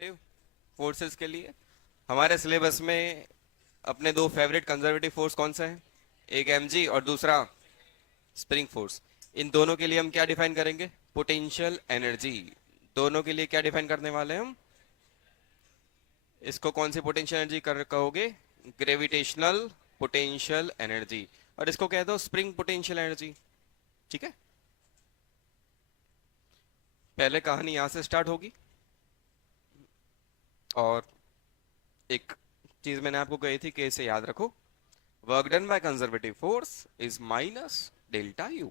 Conservative forces के लिए हमारे सिलेबस में अपने दो फेवरेट कंजर्वेटिव फोर्स कौन सा है? एक एमजी और दूसरा स्प्रिंग फोर्स। इन दोनों के लिए हम क्या डिफाइन करेंगे? Potential energy. दोनों के लिए क्या डिफाइन करने वाले हैं हम? इसको कौन सी पोटेंशियल एनर्जी कहोगे? Gravitational potential energy. और इसको कह दो स्प्रिंग पोटेंशियल एनर्जी। ठीक है, पहले कहानी यहां से स्टार्ट होगी। और एक चीज मैंने आपको कही थी कि इसे याद रखो, work done by conservative force is minus delta U.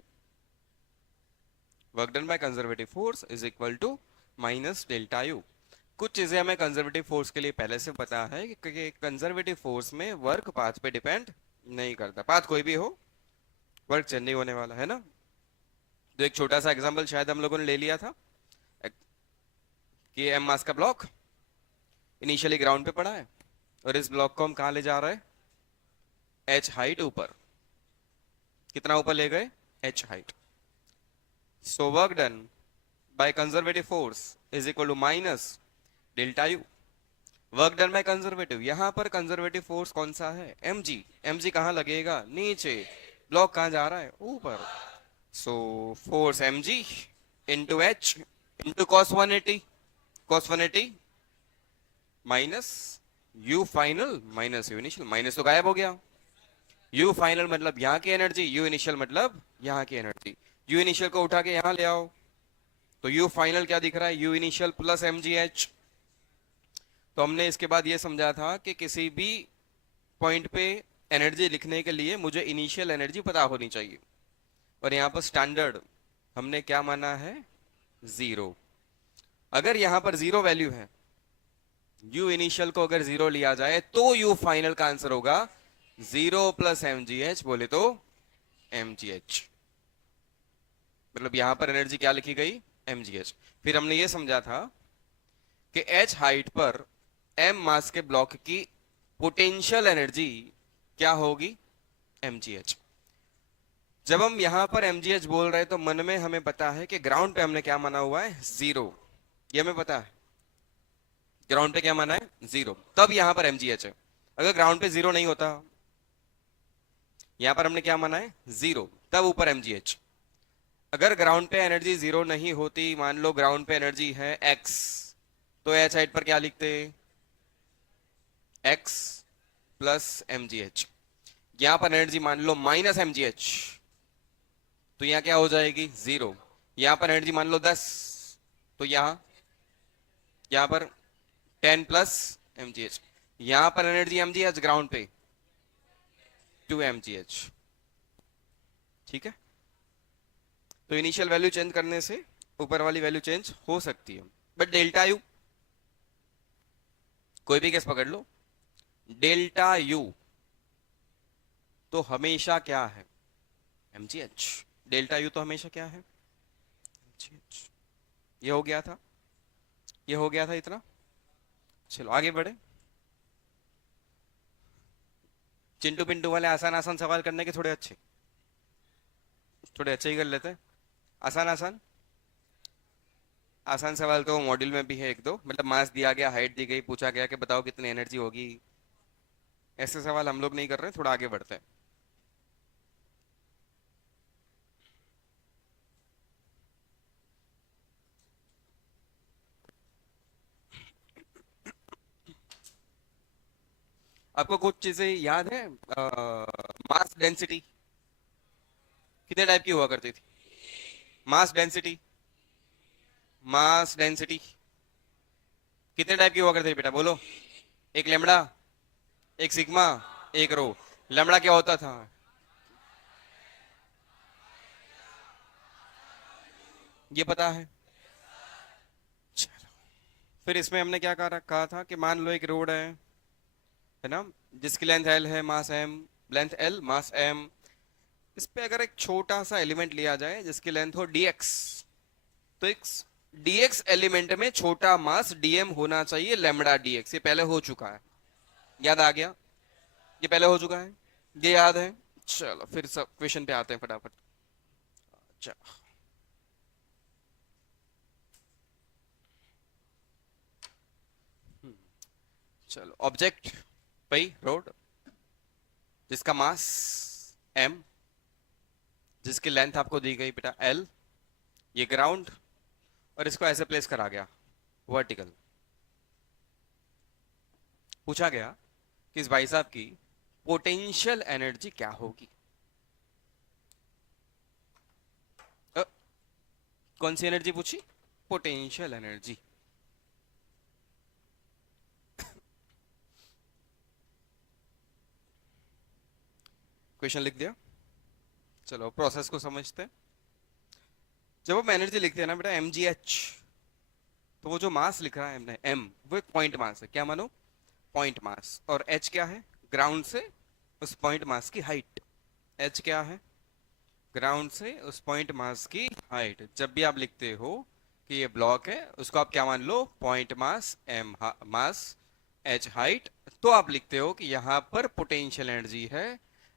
Work done by conservative force is equal to minus delta U. कुछ चीजें हमें कंजर्वेटिव फोर्स के लिए पहले से पता है कि कंजर्वेटिव फोर्स में वर्क पाथ पे डिपेंड नहीं करता। पाथ कोई भी हो, वर्क चेंज नहीं होने वाला है ना। तो एक छोटा सा एग्जांपल शायद हम लोगों ने ले लिया था कि एम मास का ब्लॉक इनिशियली ग्राउंड पे पड़ा है और इस ब्लॉक को हम कहां ले जा रहे हैं? एच हाइट ऊपर। कितना ऊपर ले गए? H height. So work done by conservative force is equal to minus delta U. Work done by conservative, यहां पर कंजर्वेटिव फोर्स कौन सा है? mg। mg कहां लगेगा? नीचे। ब्लॉक कहां जा रहा है? ऊपर। So force mg into H into cos 180। Cos 180 minus U final minus U initial. Minus तो गायब हो गया। यू फाइनल मतलब यहां की एनर्जी, यू इनिशियल मतलब यहां की एनर्जी। यू इनिशियल को उठा के यहां ले आओ तो यू फाइनल क्या दिख रहा है? U initial plus M G H. तो हमने इसके बाद ये समझा था कि किसी भी पॉइंट पे एनर्जी लिखने के लिए मुझे इनिशियल एनर्जी पता होनी चाहिए। और यहाँ पर स्टैंडर्ड हमने क्या माना है? जीरो। अगर यहाँ पर जीरो वैल्यू है, यू इनिशियल को अगर जीरो लिया जाए तो यू फाइनल का आंसर होगा zero plus M G H, बोले तो एम जी एच। मतलब यहां पर एनर्जी क्या लिखी गई? M G H. फिर हमने ये समझा था कि एच हाइट पर एम मास के ब्लॉक की पोटेंशियल एनर्जी क्या होगी? M G H. जब हम यहां पर एम जी एच बोल रहे हैं तो मन में हमें पता है कि ग्राउंड पे हमने क्या माना हुआ है? जीरो। ये हमें पता है ग्राउंड पे क्या माना है? जीरो। तब यहां पर एम जी एच है। अगर ग्राउंड पे जीरो नहीं होता, यहां पर हमने क्या माना है? जीरो, तब ऊपर एम जी एच। अगर ग्राउंड पे एनर्जी जीरो नहीं होती, मान लो ग्राउंड पे एनर्जी है एक्स, तो एच हाइट पर क्या लिखते? X plus M G H. यहां पर एनर्जी मान लो माइनस एम जी एच, तो यहां क्या हो जाएगी? जीरो। यहां पर एनर्जी मान लो 10, तो यहां पर 10 प्लस एम जी एच। यहां पर energy M G H ground पे 2 एम जी एच। ठीक है, तो इनिशियल वैल्यू चेंज करने से ऊपर वाली वैल्यू चेंज हो सकती है। बट डेल्टा यू, कोई भी केस पकड़ लो, डेल्टा यू तो हमेशा क्या है? mgh। डेल्टा यू तो हमेशा क्या है? mgh। ये हो गया था, ये हो गया था इतना। चलो आगे बढ़े। चिंटू पिंटू वाले आसान आसान सवाल करने के थोड़े अच्छे ही कर लेते हैं। आसान आसान आसान सवाल तो मॉड्यूल में भी है एक दो, मतलब मास दिया गया, हाइट दी गई, पूछा गया कि बताओ कितनी एनर्जी होगी। ऐसे सवाल हम लोग नहीं कर रहे हैं, थोड़ा आगे बढ़ते हैं। आपको कुछ चीजें याद है? मास डेंसिटी कितने टाइप की हुआ करती थी? मास डेंसिटी, मास डेंसिटी कितने टाइप की हुआ करती थी बेटा, बोलो? एक लेमड़ा, एक सिग्मा, एक रो। लेमड़ा क्या होता था? ये पता है। चलो, फिर इसमें हमने क्या कहा था कि मान लो एक रोड है ना, जिसकी लेंथ एल है, मास एम। लेंथ एल, मास एम। इस पे अगर एक छोटा सा एलिमेंट लिया जाए जिसकी लेंथ हो डीएक्स, तो एक डीएक्स एलिमेंट में छोटा मास डीएम होना चाहिए, लेमड़ा डीएक्स। ये पहले हो चुका है, याद आ गया? ये पहले हो चुका है, ये याद है। चलो फिर सब क्वेश्चन पे आते हैं फटाफट। अच्छा, चलो, ऑब्जेक्ट भाई रोड, जिसका मास m, जिसकी लेंथ आपको दी गई बेटा l, ये ग्राउंड, और इसको ऐसे प्लेस करा गया वर्टिकल। पूछा गया कि इस भाई साहब की पोटेंशियल एनर्जी क्या होगी। अ, कौन सी एनर्जी पूछी? Potential energy. क्वेश्चन लिख दिया। चलो प्रोसेस को समझते हैं। जब हम एनर्जी लिखते हैं ना बेटा mgh, तो वो जो मास लिख रहा है हमने m, वो एक पॉइंट मास है। क्या मानो? Point mass. और h क्या है? ग्राउंड से उस पॉइंट मास की हाइट। h क्या है? ग्राउंड से उस पॉइंट मास की हाइट। जब भी आप लिखते हो कि ये ब्लॉक है, उसको आप क्या मान लो? पॉइंट मास m मास, h हाइट, तो आप लिखते हो कि यहां पर पोटेंशियल एनर्जी है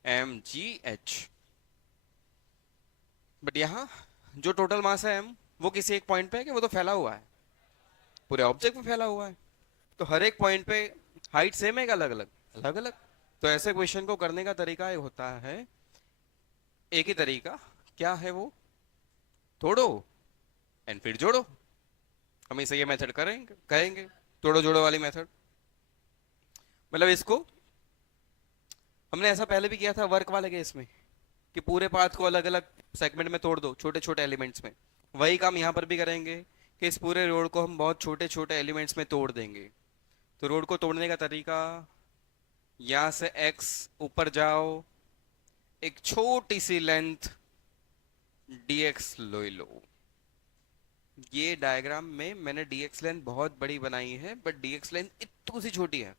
mgh। बट यहां जो टोटल मास है m, वो किसी एक पॉइंट पे है कि वो तो फैला हुआ है, पूरे ऑब्जेक्ट में फैला हुआ है। तो हर एक पॉइंट पे हाइट सेम है कि अलग अलग? अलग अलग। तो ऐसे क्वेश्चन को करने का तरीका एक होता है, एक ही तरीका। क्या है वो? तोड़ो एंड फिर जोड़ो। हम इसे ये मेथड करेंगे, कहेंगे तोड़ो जोड़ो वाली मेथड। मतलब इसको हमने ऐसा पहले भी किया था वर्क वाले केस में, कि पूरे पाथ को अलग अलग सेगमेंट में तोड़ दो, छोटे छोटे एलिमेंट्स में। वही काम यहां पर भी करेंगे कि इस पूरे रोड को हम बहुत छोटे छोटे एलिमेंट्स में तोड़ देंगे। तो रोड को तोड़ने का तरीका, यहां से x ऊपर जाओ, एक छोटी सी लेंथ dx ले लो। ये डायग्राम में मैंने dx लेंथ बहुत बड़ी बनाई है, बट dx लेंथ इतनी सी छोटी है।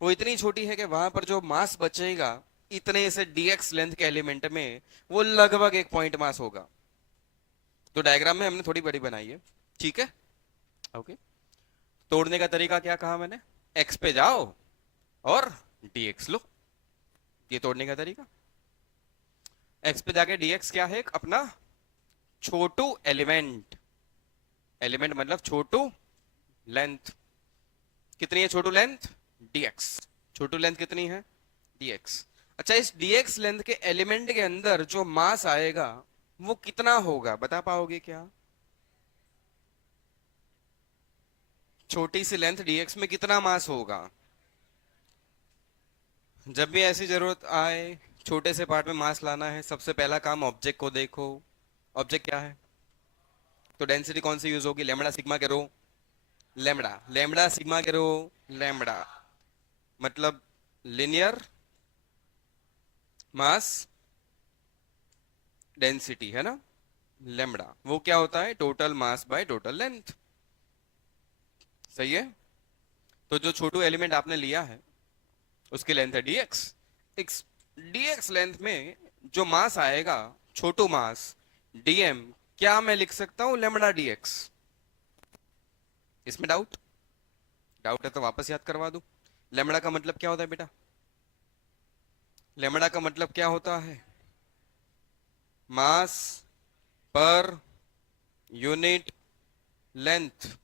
वो इतनी छोटी है कि वहां पर जो मास बचेगा इतने से dx लेंथ के एलिमेंट में, वो लगभग एक पॉइंट मास होगा। तो डायग्राम में हमने थोड़ी बड़ी बनाई है, ठीक है? ओके। तोड़ने का तरीका क्या कहा मैंने? x पे जाओ और dx लो, ये तोड़ने का तरीका। x पे जाके dx क्या है? अपना छोटू एलिमेंट। एलिमेंट मतलब छोटू लेंथ। कितनी है छोटू लेंथ? dx। छोटू लेंथ कितनी है? dx। अच्छा, इस dx लेंथ के एलिमेंट के अंदर जो मास आएगा वो कितना होगा, बता पाओगे क्या? छोटी सी लेंथ dx में कितना मास होगा? जब भी ऐसी जरूरत आए, छोटे से पार्ट में मास लाना है, सबसे पहला काम ऑब्जेक्ट को देखो। ऑब्जेक्ट क्या है? तो डेंसिटी कौन सी यूज होगी? लेमड़ा सिग्मा के रो। लेमड़ा लेमड़ा सिग्मा के रो। लेमड़ा मतलब लिनियर मास डेंसिटी है ना। लेमड़ा वो क्या होता है? Total mass by total length. सही है। तो जो छोटू एलिमेंट आपने लिया है उसकी लेंथ है dx। इस dx लेंथ में जो मास आएगा, छोटू मास dm, क्या मैं लिख सकता हूं? Lambda dx। इसमें डाउट? डाउट है तो वापस याद करवा दूं। लेमड़ा का मतलब क्या होता है बेटा? लेमड़ा का मतलब क्या होता है? Mass per unit length.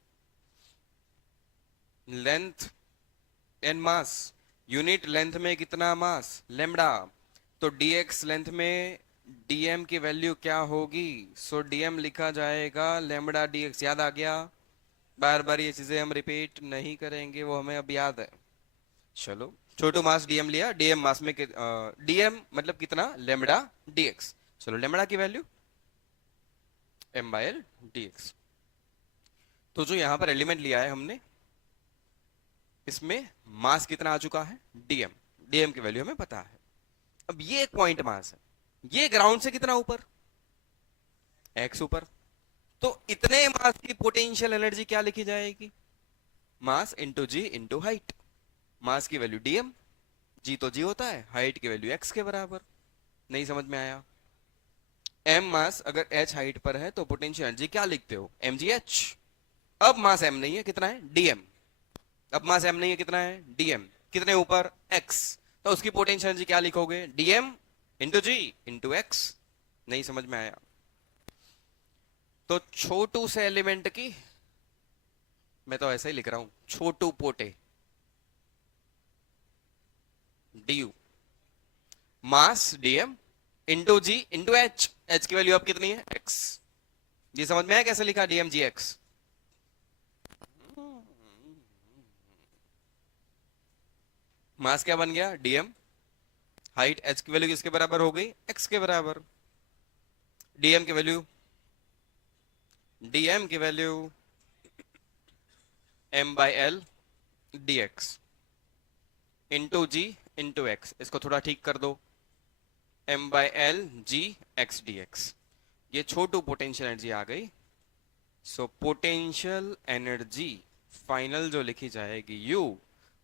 Length and mass. Unit length में कितना मास? लेमड़ा। तो dx लेंथ में dm की वैल्यू क्या होगी? सो dm लिखा जाएगा लेमड़ा dx। याद आ गया? बार बार ये चीजें हम रिपीट नहीं करेंगे, वो हमें अब याद है। चलो, छोटू मास dm लिया, dm मास में dm मतलब कितना? Lambda dx। चलो, लेमड़ा की वैल्यू m/l dx। तो जो यहां पर एलिमेंट लिया है हमने, इसमें मास कितना आ चुका है? dm। dm की वैल्यू हमें पता है। अब ये एक पॉइंट मास है, ये ग्राउंड से कितना ऊपर? x ऊपर। तो इतने मास की पोटेंशियल एनर्जी क्या लिखी जाएगी? मास इंटू जी इंटू हाइट। मास की वैल्यू dm, जी तो जी होता है, हाइट की वैल्यू x के बराबर। नहीं समझ में आया? m मास अगर h हाइट पर है तो पोटेंशियल एनर्जी क्या लिखते हो? mgh। अब मास m नहीं है, कितना है? dm। अब मास m नहीं है, कितना है? dm। कितने ऊपर? x। तो उसकी पोटेंशियल एनर्जी क्या लिखोगे? dm into G into x। नहीं समझ में आया? तो छोटू से एलिमेंट की, मैं तो ऐसा ही लिख रहा हूं, छोटू पोटे। D U, mass DM into G into H, H की वैल्यू अब कितनी है एक्स। ये समझ में आया कैसे लिखा डीएम जी एक्स। मास क्या बन गया डीएम, हाइट एच की वैल्यू किसके बराबर हो गई एक्स के बराबर, डीएम की वैल्यू, डीएम की value M by L D X into G into X, इसको थोड़ा ठीक कर दो, M by L G X D X, ये छोटू पोटेंशियल एनर्जी आ गई। सो पोटेंशियल एनर्जी फाइनल जो लिखी जाएगी यू,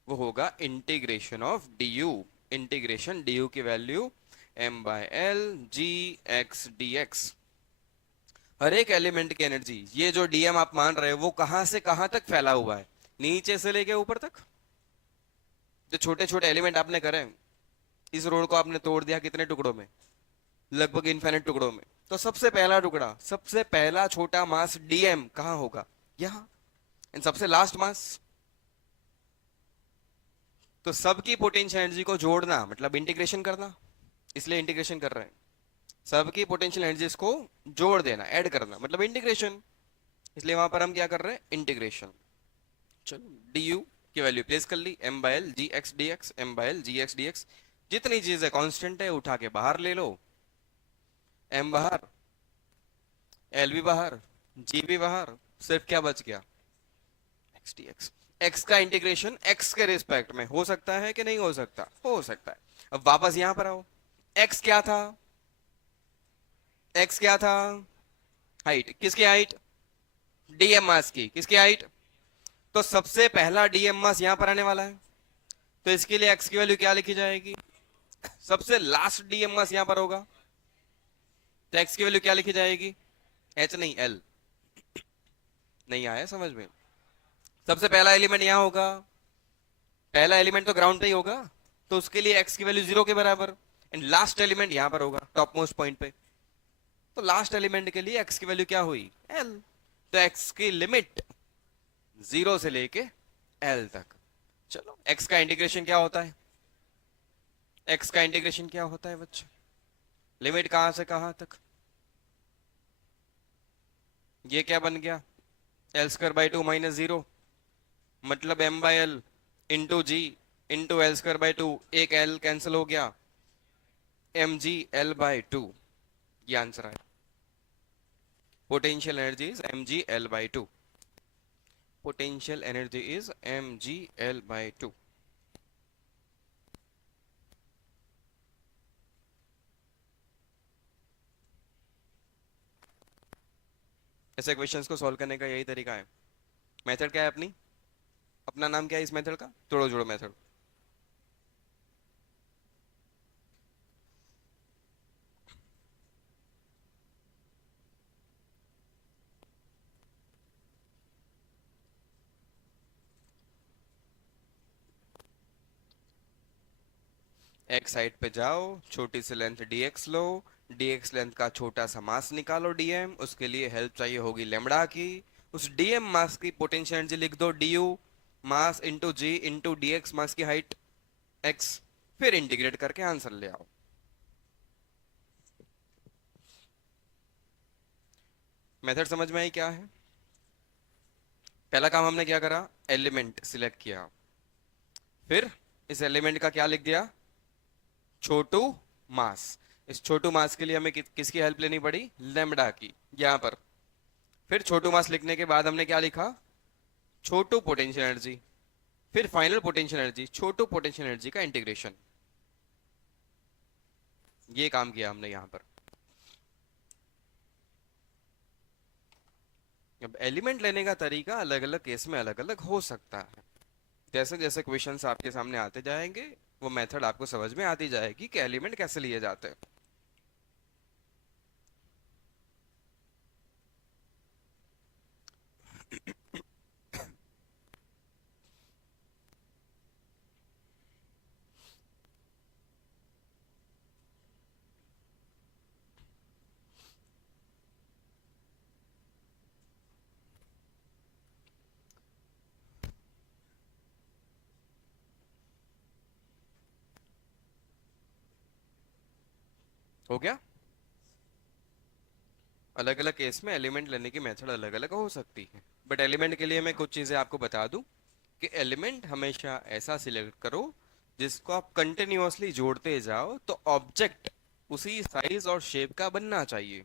वो होगा integration of D U, integration D U की value M by L G X D X. हर एक एलिमेंट की एनर्जी, ये जो डीएम आप मान रहे हो वो कहां से कहां तक फैला हुआ है, नीचे से लेके ऊपर तक। जो छोटे छोटे एलिमेंट आपने करे, इस रोड को आपने तोड़ दिया कितने टुकड़ों में, लगभग इनफाइनाइट टुकड़ों में। तो सबसे पहला टुकड़ा, सबसे पहला छोटा मास डीएम कहां होगा, यहां। एंड सबसे लास्ट मास, तो सबकी पोटेंशियल एनर्जी को जोड़ना मतलब इंटीग्रेशन करना, इसलिए इंटीग्रेशन कर रहे हैं। सबकी पोटेंशियल एनर्जीज को जोड़ देना, ऐड करना मतलब इंटीग्रेशन, इसलिए वहां पर हम क्या कर रहे हैं इंटीग्रेशन। चलो डी यू की वैल्यू प्लेस कर ली, M by L G X D X, M by L G X D X. जितनी चीजें कांस्टेंट है उठा के बाहर ले लो, एम बाहर, एल भी बाहर, जी भी बाहर, सिर्फ क्या बच गया एक्स डी एक्स। एक्स का इंटीग्रेशन एक्स के रिस्पेक्ट में हो सकता है कि नहीं हो सकता, हो सकता है। अब वापस यहां पर आओ, एक्स क्या था, एक्स क्या था, हाइट, किसकी हाइट, डीएम मास की, किसकी हाइट। तो सबसे पहला डीएम मास यहां पर आने वाला है, तो इसके लिए एक्स की वैल्यू क्या लिखी जाएगी, सबसे लास्ट डीएम मास यहां पर होगा, तो एक्स की वैल्यू क्या लिखी जाएगी, एच नहीं एल। नहीं आया समझ में। सबसे पहला एलिमेंट यहां होगा, पहला एलिमेंट तो ग्राउंड पे ही होगा, तो उसके लिए एक्स की वैल्यू 0 के बराबर। एंड लास्ट एलिमेंट यहां पर होगा टॉप मोस्ट पॉइंट पे, तो लास्ट एलिमेंट के लिए एक्स की वैल्यू क्या हुई एल। तो एक्स की लिमिट 0 से लेके एल तक। चलो एक्स का इंटीग्रेशन क्या होता है, एक्स का इंटीग्रेशन क्या होता है बच्चे, लिमिट कहां से कहां तक, ये क्या बन गया L square by two minus 0, मतलब M by L into G into L square by two, एक एल कैंसिल हो गया, M G L by two, ये आंसर है। Potential energy is M G L by two, potential energy is M G L by two. ऐसे questions को solve करने का यही तरीका है। मेथड क्या है अपनी, अपना नाम क्या है इस मेथड का, तोड़ो जोड़ो मेथड। एक्स साइड पे जाओ, छोटी सी लेंथ dx लो, dx लेंथ का छोटा सा मास निकालो dm, उसके लिए हेल्प चाहिए होगी लेमड़ा की। उस dm मास की पोटेंशियल एनर्जी लिख दो du, मास into G into D x, मास की हाइट x, फिर इंटीग्रेट करके आंसर ले आओ। मेथड समझ में आई क्या है। पहला काम हमने क्या करा, एलिमेंट सिलेक्ट किया, फिर इस एलिमेंट का क्या लिख दिया, छोटू मास। इस छोटू मास के लिए हमें किसकी हेल्प लेनी पड़ी, लेमड़ा की, यहां पर। फिर छोटू मास लिखने के बाद हमने क्या लिखा, छोटू पोटेंशियल एनर्जी, फिर फाइनल पोटेंशियल एनर्जी, छोटू पोटेंशियल एनर्जी का इंटीग्रेशन। ये काम किया हमने यहां पर। अब एलिमेंट लेने का तरीका अलग अलग केस में अलग अलग हो सकता है। जैसे जैसे क्वेश्चंस आपके सामने आते जाएंगे, वो मेथड आपको समझ में आती जाएगी कि एलिमेंट कैसे लिए जाते हैं। हो गया। अलग अलग केस में एलिमेंट लेने की मेथड अलग अलग हो सकती है, बट एलिमेंट के लिए मैं कुछ चीजें आपको बता दूं कि एलिमेंट हमेशा ऐसा सिलेक्ट करो जिसको आप कंटिन्यूअसली जोड़ते जाओ तो ऑब्जेक्ट उसी साइज और शेप का बनना चाहिए।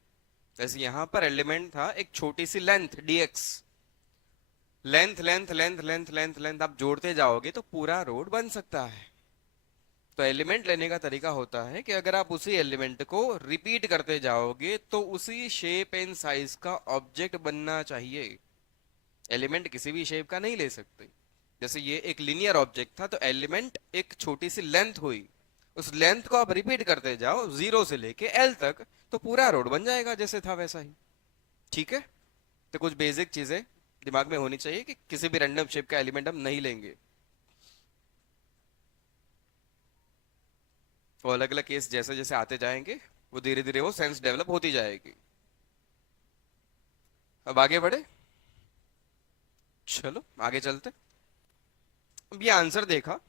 जैसे यहां पर एलिमेंट था एक छोटी सी length dx, length length length length length length आप जोड़ते जाओगे तो पूरा रोड बन सकता है। तो एलिमेंट लेने का तरीका होता है कि अगर आप उसी एलिमेंट को रिपीट करते जाओगे तो उसी शेप एंड साइज का ऑब्जेक्ट बनना चाहिए। एलिमेंट किसी भी शेप का नहीं ले सकते। जैसे ये एक लीनियर ऑब्जेक्ट था तो एलिमेंट एक छोटी सी लेंथ हुई, उस लेंथ को आप रिपीट करते जाओ जीरो से लेके एल तक, तो पूरा रोड बन जाएगा जैसे था वैसा ही। ठीक है। तो कुछ बेसिक चीजें दिमाग में होनी चाहिए कि किसी भी रैंडम शेप का एलिमेंट हम नहीं लेंगे। वो अलग अलग केस जैसे जैसे आते जाएंगे वो धीरे धीरे वो सेंस डेवलप होती जाएगी। अब आगे बढ़े, चलो आगे चलते। अब ये आंसर देखा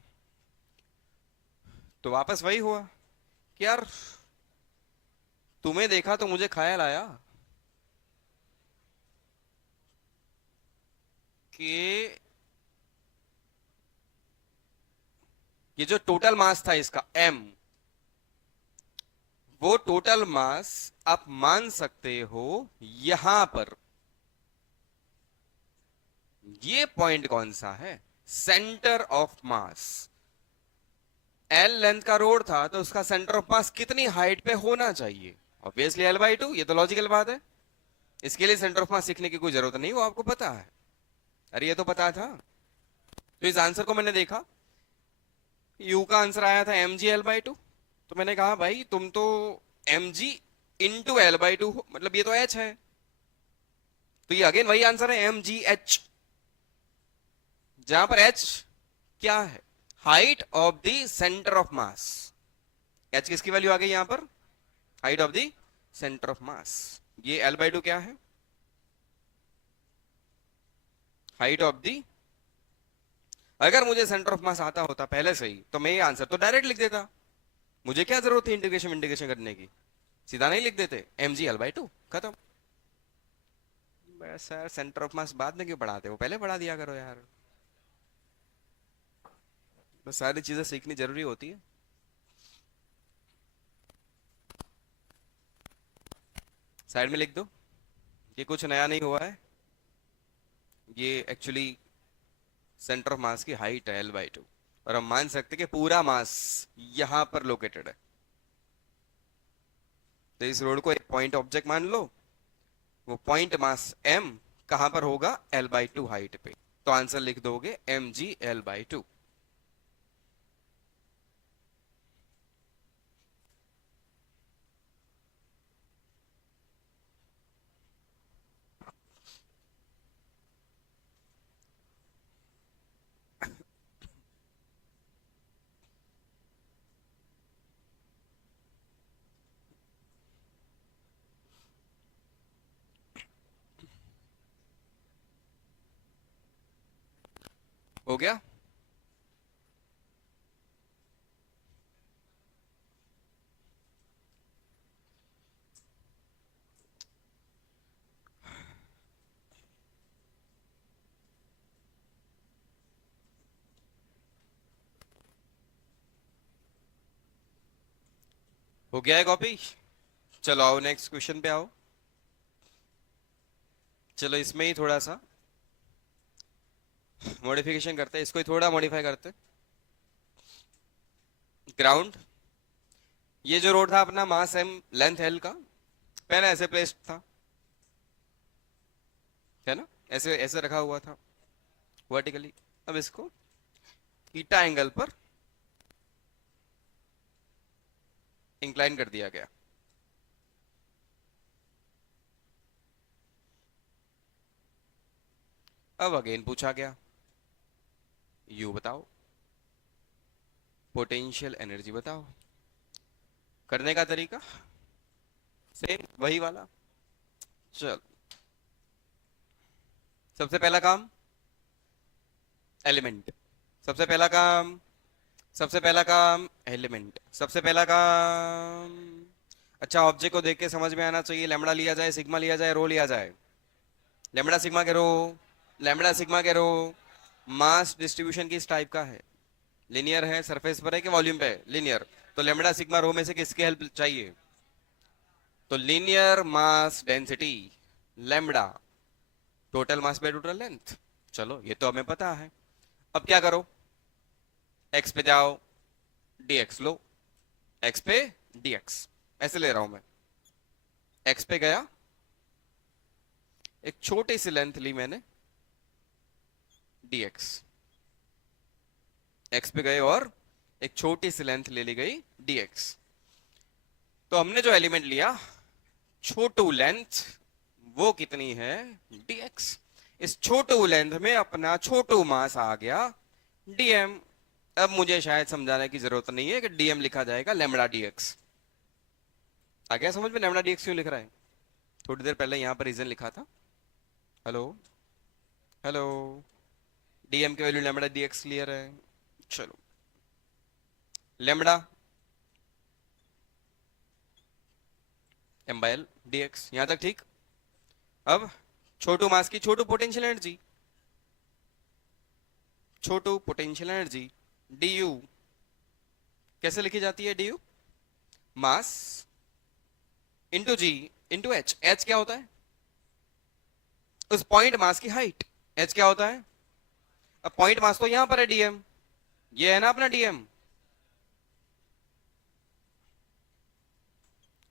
तो वापस वही हुआ कि यार तुम्हें देखा तो मुझे ख्याल आया कि ये जो टोटल मास था इसका m, वो टोटल मास आप मान सकते हो यहां पर ये पॉइंट कौन सा है, centre of mass. L length का रोड था तो उसका सेंटर ऑफ मास कितनी हाइट पे होना चाहिए, ऑब्वियसली L/2। ये तो लॉजिकल बात है, इसके लिए सेंटर ऑफ मास सीखने की कोई जरूरत नहीं, वो आपको पता है। अरे ये तो पता था। तो इस आंसर को मैंने देखा, यू का आंसर आया था mg/2, तो मैंने कहा भाई तुम तो mg/L/2 हो, मतलब ये तो h है। तो ये अगेन वही आंसर है mgh, जहां पर h क्या है, height of the centre of mass. h किसकी वैल्यू आ गई यहां पर, height of the centre of मास। ये L/2 क्या है, हाइट ऑफ द, अगर मुझे सेंटर ऑफ मास आता होता पहले से ही तो मैं ये आंसर तो डायरेक्ट लिख देता। मुझे क्या जरूरत थी इंटीग्रेशन इंटीग्रेशन करने की, सीधा नहीं लिख देते mg/2 खत्म। बस यार सेंटर ऑफ मास बाद में क्यों पढ़ाते हो, पहले पढ़ा दिया करो यार। बस सारी चीजें सीखनी जरूरी होती है। साइड में लिख दो, ये कुछ नया नहीं हुआ है, ये एक्चुअली सेंटर ऑफ मास की हाइट है L/2, और हम मान सकते हैं कि पूरा मास यहां पर लोकेटेड है। तो इस रोड को एक पॉइंट ऑब्जेक्ट मान लो, वो पॉइंट मास m कहां पर होगा, L/2 हाइट पे। तो आंसर लिख दोगे mg/2। हो गया। हो गया है कॉपी। चलो आओ नेक्स्ट क्वेश्चन पे आओ। चलो इसमें ही थोड़ा सा मॉडिफिकेशन करते हैं, इसको ही थोड़ा मॉडिफाई करते हैं। ग्राउंड, ये जो रोड था अपना मास m लेंथ l का, पहले ऐसे प्लेस्ड था, है ना, ऐसे ऐसे रखा हुआ था वर्टिकली। अब इसको थीटा एंगल पर इंक्लाइन कर दिया गया। अब अगेन पूछा गया यू बताओ, पोटेंशियल एनर्जी बताओ। करने का तरीका सेम वही वाला। चल सबसे पहला काम एलिमेंट, सबसे पहला काम, सबसे पहला काम एलिमेंट, सबसे पहला काम अच्छा, ऑब्जेक्ट को देख के समझ में आना चाहिए, लैम्बडा लिया जाए, सिग्मा लिया जाए, रो लिया जाए। लैम्बडा सिग्मा के रो, लैम्बडा सिग्मा के रो। मास डिस्ट्रीब्यूशन किस टाइप का है? लिनियर है, सरफेस पर है कि वॉल्यूम पे है? लिनियर। तो लैम्बडा सिग्मा रो में से किसकी हेल्प चाहिए? तो linear mass density lambda, total mass by total length. चलो ये तो हमें पता है। अब क्या करो, एक्स पे जाओ, डीएक्स लो, एक्स पे डीएक्स, ऐसे ले रहा हूं मैं। एक्स पे गया, एक छोटी सी लेंथ ली मैंने, डीएक्स। एक्स पे गए और एक छोटी सी लेंथ ले ली गई, डीएक्स। तो हमने जो एलिमेंट लिया, छोटू लेंथ, वो कितनी है? डीएक्स। इस छोटू लेंथ में अपना छोटू मास आ गया, डीएम। अब मुझे शायद समझाने की जरूरत नहीं है कि डीएम लिखा जाएगा लैम्बडा डीएक्स। आ गया समझ में लैम्बडा डीएक्स क्यों लिख रहा है? थोड़ी देर पहले यहां पर रीजन लिखा था। Hello, hello. डीएम की वैल्यू लैम्बडा डीएक्स क्लियर है? चलो, lambda M by L DX, यहां तक ठीक। अब छोटू मास की छोटू पोटेंशियल एनर्जी, छोटू पोटेंशियल एनर्जी डी यू, कैसे लिखी जाती है? D U mass into G into H. H क्या होता है? उस पॉइंट मास की हाइट। एच क्या होता है? अब पॉइंट मास तो यहां पर है, डीएम, ये है ना अपना डीएम।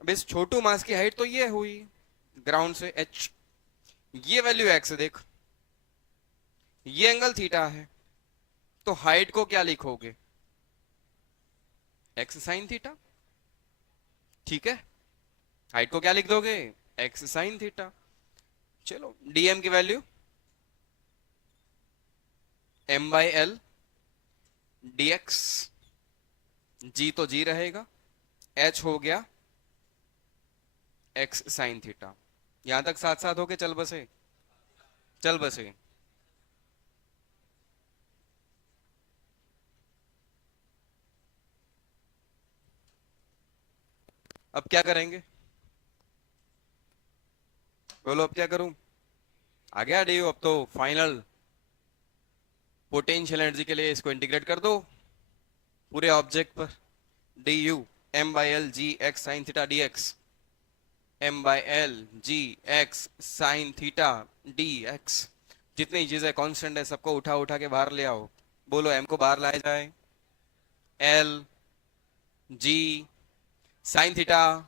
अब इस छोटू मास की हाइट तो ये हुई ग्राउंड से एच, ये वैल्यू एक्स देख, ये एंगल थीटा है, तो हाइट को क्या लिखोगे? X sine theta. ठीक है, हाइट को क्या लिख दोगे? X sine theta. चलो, डीएम की value M by L DX, G तो जी रहेगा, एच हो गया एक्स साइन थीटा। यहां तक साथ साथ होके चल बसे, चल बसे। अब क्या करेंगे? बोलो अब क्या करूं? आ गया डी, अब तो फाइनल पोटेंशियल एनर्जी के लिए इसको इंटीग्रेट कर दो पूरे ऑब्जेक्ट पर। D U M by L G X sine theta D X, M by L G X sine theta D X. जितनी चीजें कांस्टेंट है सबको उठा उठा के बाहर ले आओ। बोलो एम को बाहर लाया जाए, L G sine theta,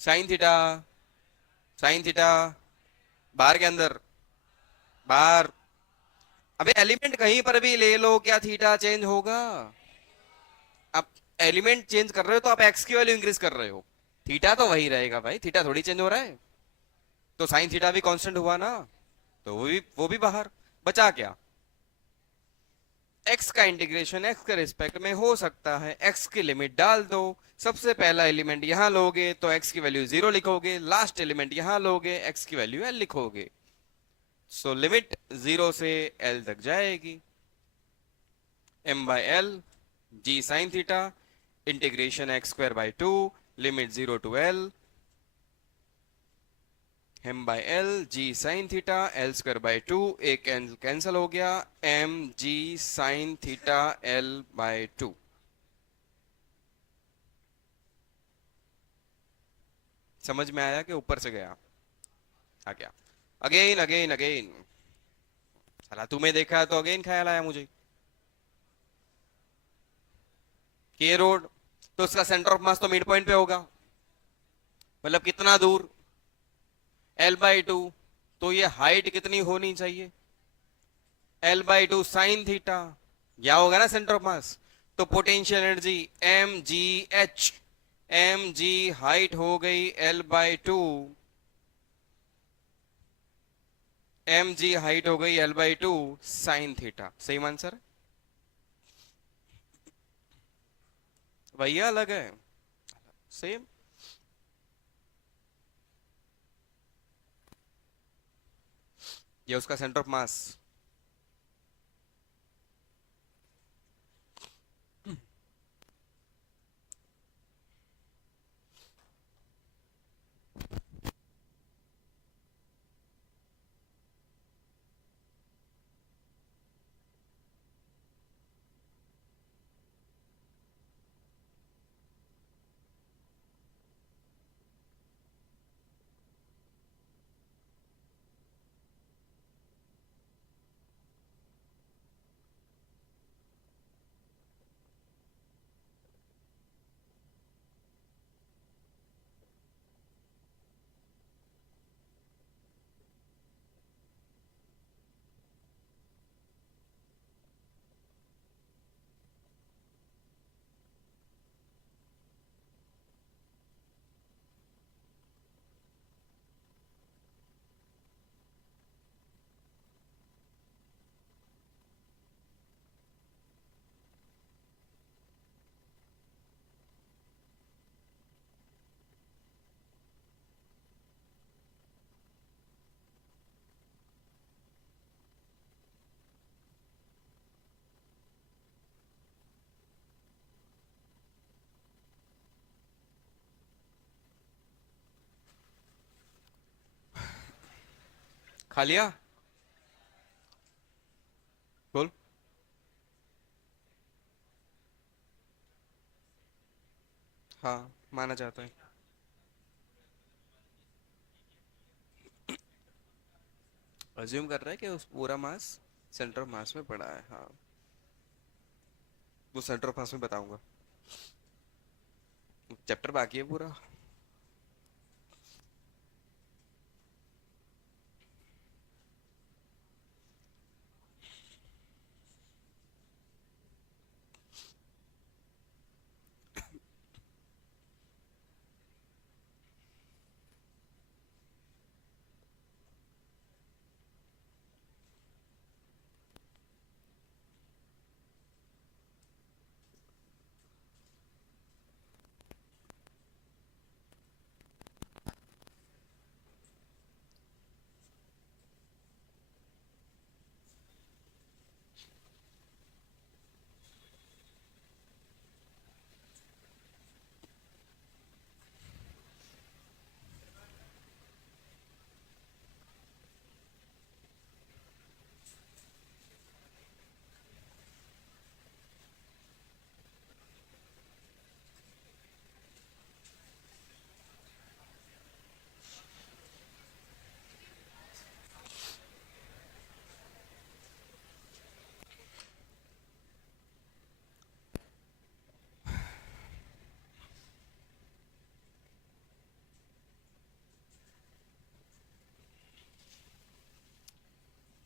sine theta, sine theta, बाहर के अंदर, बाहर। अबे एलिमेंट कहीं पर भी ले लो, क्या थीटा चेंज होगा? आप एलिमेंट चेंज कर रहे हो तो आप एक्स की वैल्यू इंक्रीज कर रहे हो, थीटा तो वही रहेगा भाई, थीटा थोड़ी चेंज हो रहा है। तो साइन थीटा भी कांस्टेंट हुआ ना, तो वो भी बाहर। बचा क्या? एक्स का इंटीग्रेशन एक्स के रिस्पेक्ट में हो सकता है, एक्स की लिमिट डाल दो। सबसे पहला एलिमेंट यहां लोगे तो एक्स की वैल्यू 0 लिखोगे, लास्ट एलिमेंट यहां लोगे एक्स की वैल्यू एल लिखोगे। सो लिमिट 0 से एल तक जाएगी, M by L G sine theta integration X square by 2, limit 0 to L, M by L G sine theta L square by 2, एक कैंसिल हो गया, M G sine theta L by 2। समझ में आया कि ऊपर से गया? आ गया। अगेन अगेन अगेन, साला तुम्हें देखा तो अगेन ख्याल आया मुझे कि ये रोड, तो उसका सेंटर ऑफ मास तो मिड पॉइंट पे होगा, मतलब कितना दूर? L by 2। तो ये हाइट कितनी होनी चाहिए? एल बाई 2 साइन थीटा, क्या होगा ना सेंटर ऑफ मास। तो potential energy M G H, M G height हो गई L by 2, M G height हो गई एल बाई 2 साइन थीटा। सही आंसर? भैया अलग है, सेम। ये उसका सेंटर ऑफ मास। खा लिया? बोल। हाँ, माना जाता है। अज्यूम कर रहा है कि उस पूरा मास सेंटर ऑफ मास में पड़ा है, हाँ। वो सेंटर ऑफ मास में बताऊंगा। चैप्टर बाकी है पूरा।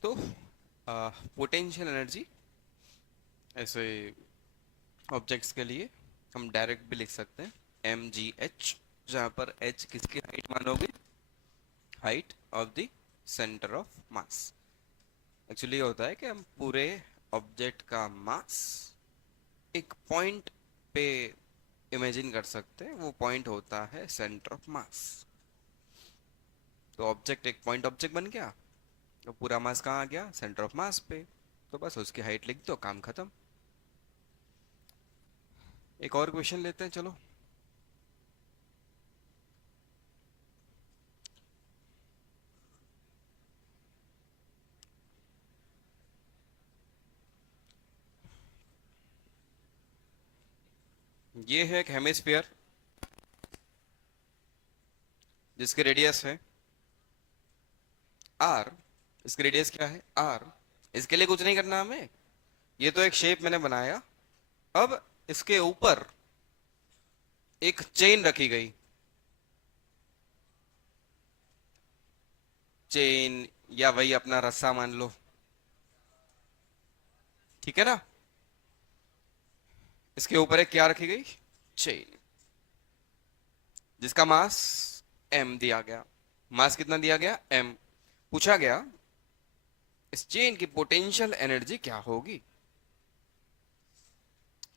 तो पोटेंशियल एनर्जी ऐसे ऑब्जेक्ट्स के लिए हम डायरेक्ट भी लिख सकते हैं, एम जी एच, जहां पर एच किसकी हाइट मानोगे? Height of the centre of mass. Actually होता है कि हम पूरे ऑब्जेक्ट का मास एक पॉइंट पे इमेजिन कर सकते हैं, वो पॉइंट होता है सेंटर ऑफ मास। तो ऑब्जेक्ट एक पॉइंट ऑब्जेक्ट बन गया, तो पूरा मास कहाँ आ गया? सेंटर ऑफ मास पे। तो बस उसकी हाइट लिख दो, काम खत्म। एक और क्वेश्चन लेते हैं, चलो। ये है एक हेमिस्फीयर जिसकी रेडियस है आर। इसकी रेडियस क्या है? आर। इसके लिए कुछ नहीं करना हमें, ये तो एक शेप मैंने बनाया। अब इसके ऊपर एक चेन रखी गई, चेन या वही अपना रस्सा मान लो, ठीक है ना। इसके ऊपर एक क्या रखी गई? चेन, जिसका मास m दिया गया। मास कितना दिया गया? m। पूछा गया इस चेन की पोटेंशियल एनर्जी क्या होगी?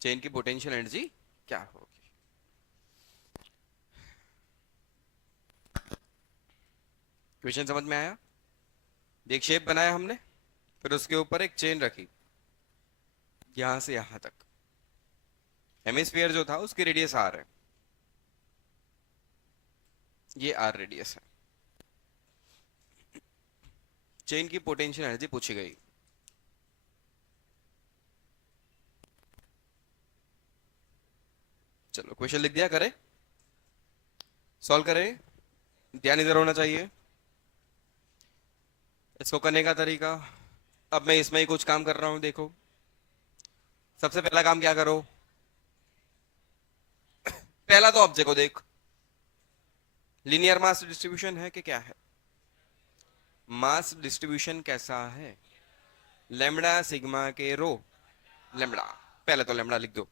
चेन की पोटेंशियल एनर्जी क्या होगी? क्वेश्चन समझ में आया? एक शेप बनाया हमने, फिर उसके ऊपर एक चेन रखी, यहां से यहां तक। हेमिस्फीयर जो था उसकी रेडियस आर है, ये आर रेडियस है। चेन की पोटेंशियल एनर्जी पूछी गई। चलो क्वेश्चन लिख दिया, करें, सॉल्व करें। ध्यान इधर होना चाहिए। इसको करने का तरीका, अब मैं इसमें ही कुछ काम कर रहा हूं, देखो। सबसे पहला काम क्या करो? पहला तो ऑब्जेक्ट को देख, लीनियर मास डिस्ट्रीब्यूशन है कि क्या है? मास डिस्ट्रीब्यूशन कैसा है? लेमड़ा सिग्मा के रो, लेमड़ा। पहले तो लेमड़ा लिख दो।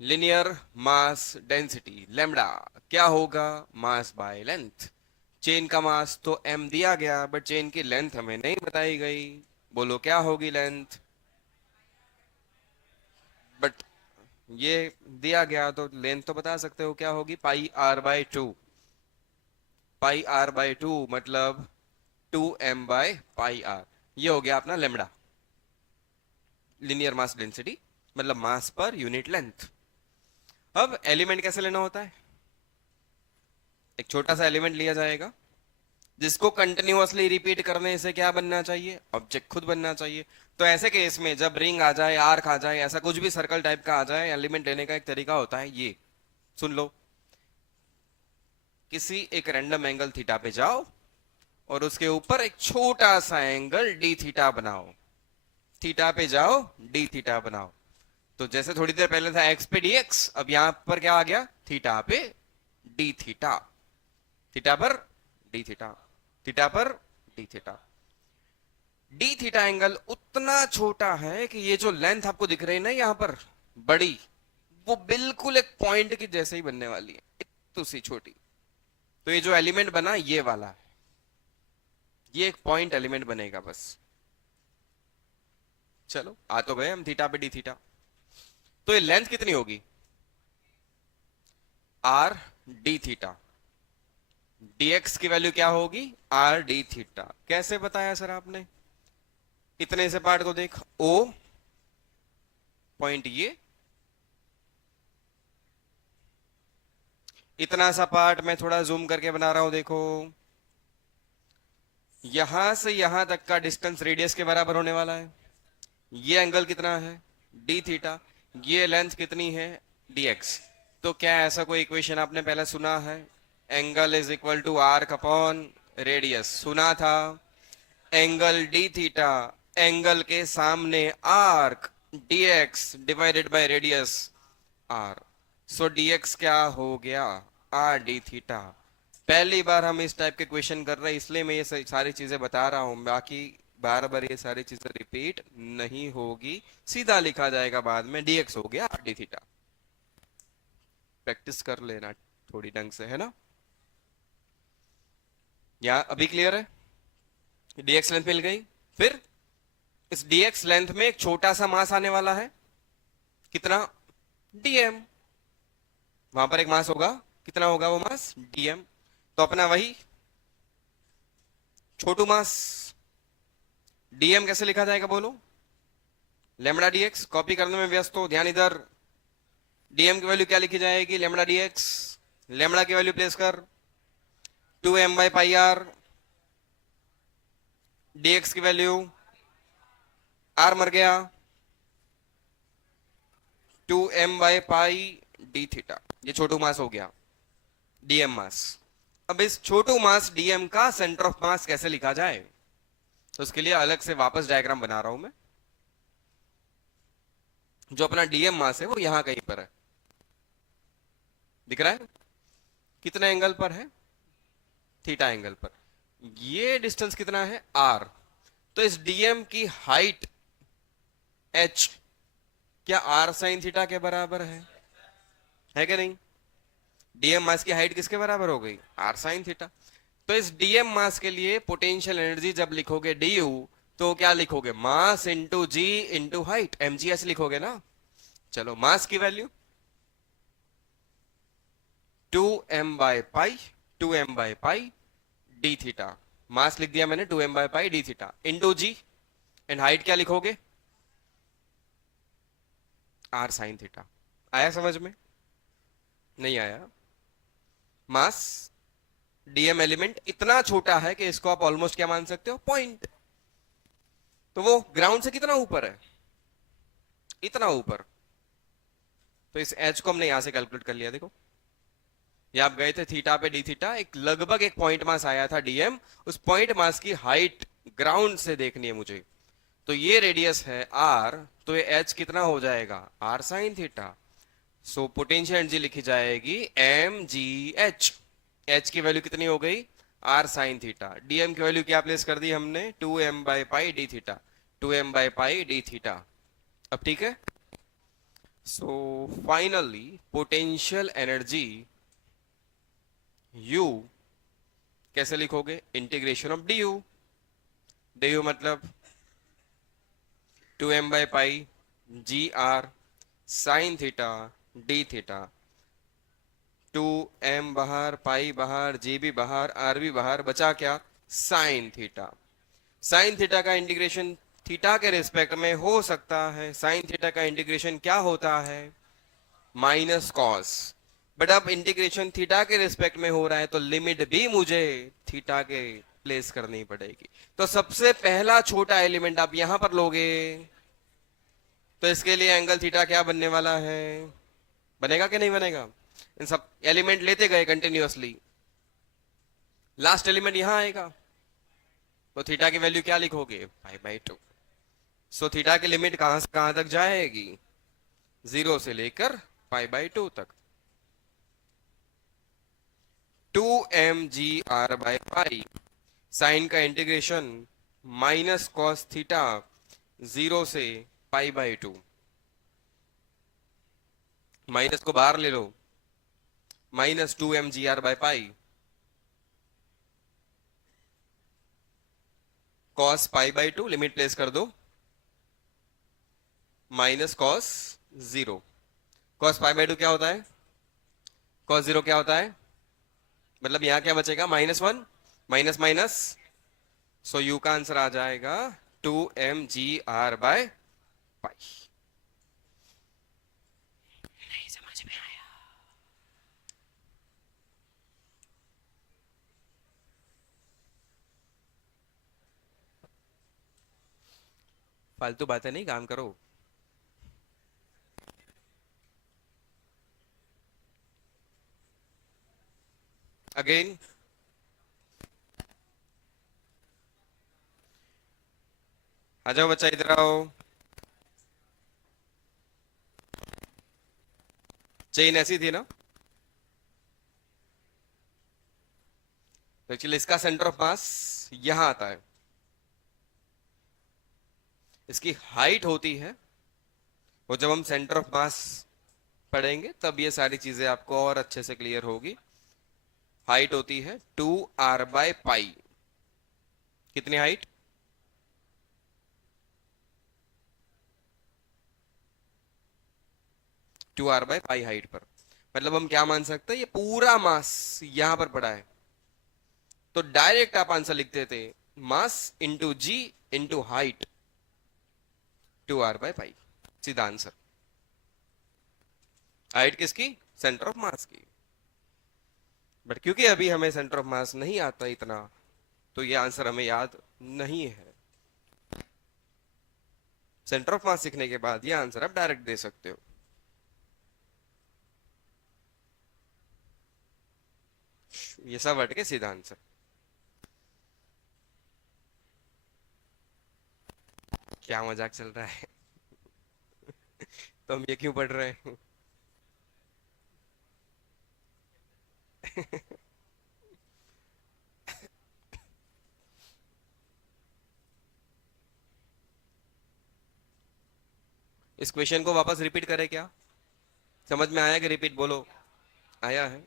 लिनियर मास डेंसिटी लेमड़ा क्या होगा? Mass by length. चेन का मास तो m दिया गया, बट चेन की लेंथ हमें नहीं बताई गई। बोलो क्या होगी लेंथ? बट ये दिया गया तो लेंथ तो बता सकते हो क्या होगी? पाई r/2। पाई r/2 मतलब 2m/πr। ये हो गया अपना लेमड़ा, लिनियर मास डेंसिटी, मतलब मास पर यूनिट लेंथ। अब एलिमेंट कैसे लेना होता है? एक छोटा सा एलिमेंट लिया जाएगा जिसको कंटिन्यूअसली रिपीट करने से क्या बनना चाहिए, ऑब्जेक्ट खुद बनना चाहिए। तो ऐसे केस में जब रिंग आ जाए, आर्क आ जाए, ऐसा कुछ भी सर्कल टाइप का आ जाए, एलिमेंट लेने का एक तरीका होता है ये, सुन लो। किसी एक रैंडम एंगल थीटा पे जाओ और उसके ऊपर एक छोटा सा एंगल डी थीटा बनाओ। थीटा पे जाओ, डी थीटा बनाओ। तो जैसे थोड़ी देर पहले था एक्स पे डी एक्स, अब यहां पर क्या आ गया, थीटा पे डी थीटा। थीटा पर डी थीटा, थीटा पर D theta. D theta angle उतना छोटा है कि ये जो लेंथ आपको दिख रही है ना यहां पर बड़ी, वो बिल्कुल एक पॉइंट की जैसे ही बनने वाली है, इतनी सी छोटी। तो ये जो एलिमेंट बना ये वाला है, ये एक पॉइंट एलिमेंट बनेगा बस। चलो आ तो गए हम थीटा पे डी थीटा। तो ये लेंथ कितनी होगी, आर डी थीटा। dx की वैल्यू क्या होगी, आर डी थीटा। कैसे बताया सर आपने, इतने से पार्ट को देख, ओ पॉइंट, ये इतना सा पार्ट मैं थोड़ा जूम करके बना रहा हूं, देखो यहां से यहां तक का डिस्टेंस रेडियस के बराबर होने वाला है। ये एंगल कितना है, डी थीटा। ये लेंथ कितनी है, dx। तो क्या ऐसा कोई इक्वेशन आपने पहले सुना है, angle is equal to arc upon radius, सुना था। एंगल डी थीटा, एंगल के सामने arc dx divided by radius R. So dx क्या हो गया, आर डी थीटा। पहली बार हम इस टाइप के क्वेश्चन कर रहे हैं, इसलिए मैं ये सारी चीजें बता रहा हूं, बाकी बार बार ये सारी चीजें रिपीट नहीं होगी, सीधा लिखा जाएगा बाद में, dx हो गया आर डी थीटा। प्रैक्टिस कर लेना थोड़ी ढंग से, है ना। यहाँ अभी क्लियर है, dx लेंथ मिल गई। फिर इस dx लेंथ में एक छोटा सा मास आने वाला है, कितना, dm। वहां पर एक मास होगा, कितना होगा वो मास, dm। तो अपना वही छोटू मास, dm कैसे लिखा जाएगा बोलो, लेमड़ा dx। कॉपी करने में व्यस्त हो, ध्यान इधर। dm की वैल्यू क्या लिखी जाएगी, लेमड़ा dx। लेमड़ा की वैल्यू प्लेस कर 2m by pi R. dx की वैल्यू, आर मर गया, 2m by pi D theta. ये छोटू मास हो गया, dm मास। अब इस छोटू मास dm का सेंटर ऑफ मास कैसे लिखा जाए, तो उसके लिए अलग से वापस डायग्राम बना रहा हूं मैं। जो अपना dm मास है वो यहां कहीं पर है, दिख रहा है, कितने एंगल पर है, थीटा एंगल पर। ये डिस्टेंस कितना है, r। तो इस dm की हाइट h क्या r साइन थीटा के बराबर है कि नहीं। dm मास की हाइट किसके बराबर हो गई, r साइन थीटा। तो इस dm मास के लिए पोटेंशियल एनर्जी जब लिखोगे du, तो क्या लिखोगे, mass into G into height, mgs लिखोगे ना। चलो मास की value 2m by pi, 2m by pi D theta. Mass लिख दिया मैंने 2m by pi D theta into G, and height क्या लिखोगे, r साइन थीटा। आया समझ में, नहीं आया। मास डीएम एलिमेंट इतना छोटा है कि इसको आप ऑलमोस्ट क्या मान सकते हो, पॉइंट। तो वो ग्राउंड से कितना ऊपर है, इतना ऊपर। तो इस एच को हमने यहां से कैलकुलेट कर लिया, देखो ये आप गए थे थीटा पे डी थीटा, एक लगभग एक पॉइंट मास आया था डीएम। उस पॉइंट मास की हाइट ग्राउंड से देखनी है मुझे। तो ये रेडियस है आर, तो ये एच कितना हो जाएगा, R sine theta. So potential energy लिखी जाएगी एम जी एच। एच की वैल्यू कितनी हो गई, आर साइन थीटा। डीएम की वैल्यू क्या प्लेस कर दी हमने, 2m by pi D theta, 2m by pi D theta. अब ठीक है। So finally potential energy U कैसे लिखोगे, इंटीग्रेशन ऑफ du। du मतलब 2m by pi G R sine theta D theta. 2m बाहर, पाई बाहर, जी भी बाहर, आर भी बाहर, बचा क्या, साइन थीटा। साइन थीटा का इंटीग्रेशन थीटा के रिस्पेक्ट में हो सकता है। साइन थीटा का इंटीग्रेशन क्या होता है, माइनस कॉस। बट अब इंटीग्रेशन थीटा के रिस्पेक्ट में हो रहा है, तो लिमिट भी मुझे थीटा के प्लेस करनी पड़ेगी। तो सबसे पहला छोटा एलिमेंट आप यहां पर लोगे, तो इसके लिए एंगल थीटा क्या बनने वाला है? बनेगा कि नहीं बनेगा? इन सब एलिमेंट लेते गए कंटिन्यूअसली, लास्ट एलिमेंट यहां आएगा, तो थीटा की वैल्यू क्या लिखोगे? पाई/2। सो थीटा की लिमिट कहां से कहां तक जाएगी? 0 से लेकर पाई/2 तक। 2mgr/पाई साइन का इंटीग्रेशन माइनस कॉस थीटा 0 से पाई/2। माइनस को बाहर ले लो, -2mgr/पाई कॉस पाई/2, लिमिट प्लेस कर दो, माइनस कॉस 0। कॉस पाई/2 क्या होता है? कॉस 0 क्या होता है? मतलब यहां क्या बचेगा? -1, माइनस माइनस, सो यू का आंसर आ जाएगा 2mgr/पाई। नहीं समझ में आया? फालतू बातें नहीं, काम करो। अगेन, आ जाओ बच्चा, इधर आओ। चेन ऐसी थी ना, तो एक्चुअली इसका सेंटर ऑफ मास यहां आता है, इसकी हाइट होती है, वो जब हम सेंटर ऑफ मास पढ़ेंगे तब ये सारी चीजें आपको और अच्छे से क्लियर होगी। हाइट होती है 2r/पाई। कितनी हाइट? 2r/पाई हाइट पर। मतलब हम क्या मान सकते हैं, ये पूरा मास यहां पर पड़ा है, तो डायरेक्ट आप आंसर लिख देते, मास इंटू जी इंटू हाइट, 2r/पाई, सीधा आंसर। हाइट किसकी? सेंटर ऑफ मास की। बट क्योंकि अभी हमें सेंटर ऑफ मास नहीं आता इतना, तो ये आंसर हमें याद नहीं है। सेंटर ऑफ मास सीखने के बाद ये आंसर आप डायरेक्ट दे सकते हो। ये सब हट के सीधा आंसर। क्या मजाक चल रहा है? तो हम ये क्यों पढ़ रहे हैं? इस क्वेश्चन को वापस रिपीट करें क्या? समझ में आया कि रिपीट बोलो? आया है।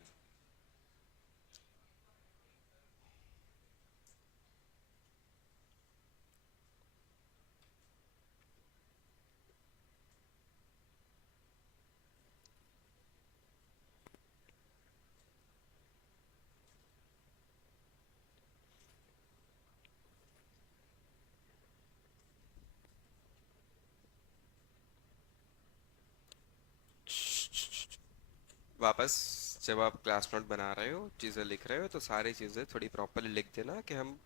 वापस, जब आप क्लास नोट बना रहे हो, चीजें लिख रहे हो, तो सारी चीजें थोड़ी प्रॉपरली लिख देना कि हम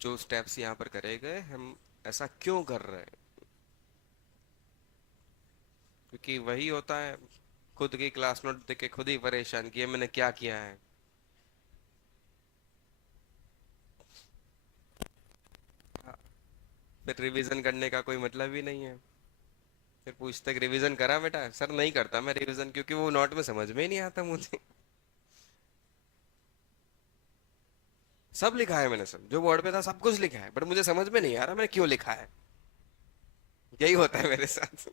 जो स्टेप्स यहाँ पर करे गए, हम ऐसा क्यों कर रहे हैं। क्योंकि वही होता है, खुद की क्लास नोट देख के खुद ही परेशान किया मैंने क्या किया है। हाँ, फिर रिवीजन करने का कोई मतलब ही नहीं है। फिर पूछते कि रिवीजन करा बेटा? सर नहीं करता मैं रिवीजन, क्योंकि वो नोट में समझ में ही नहीं आता मुझे। सब लिखा है मैंने, सब जो बोर्ड पे था सब कुछ लिखा है, बट मुझे समझ में नहीं आ रहा मैंने क्यों लिखा है। यही होता है मेरे साथ।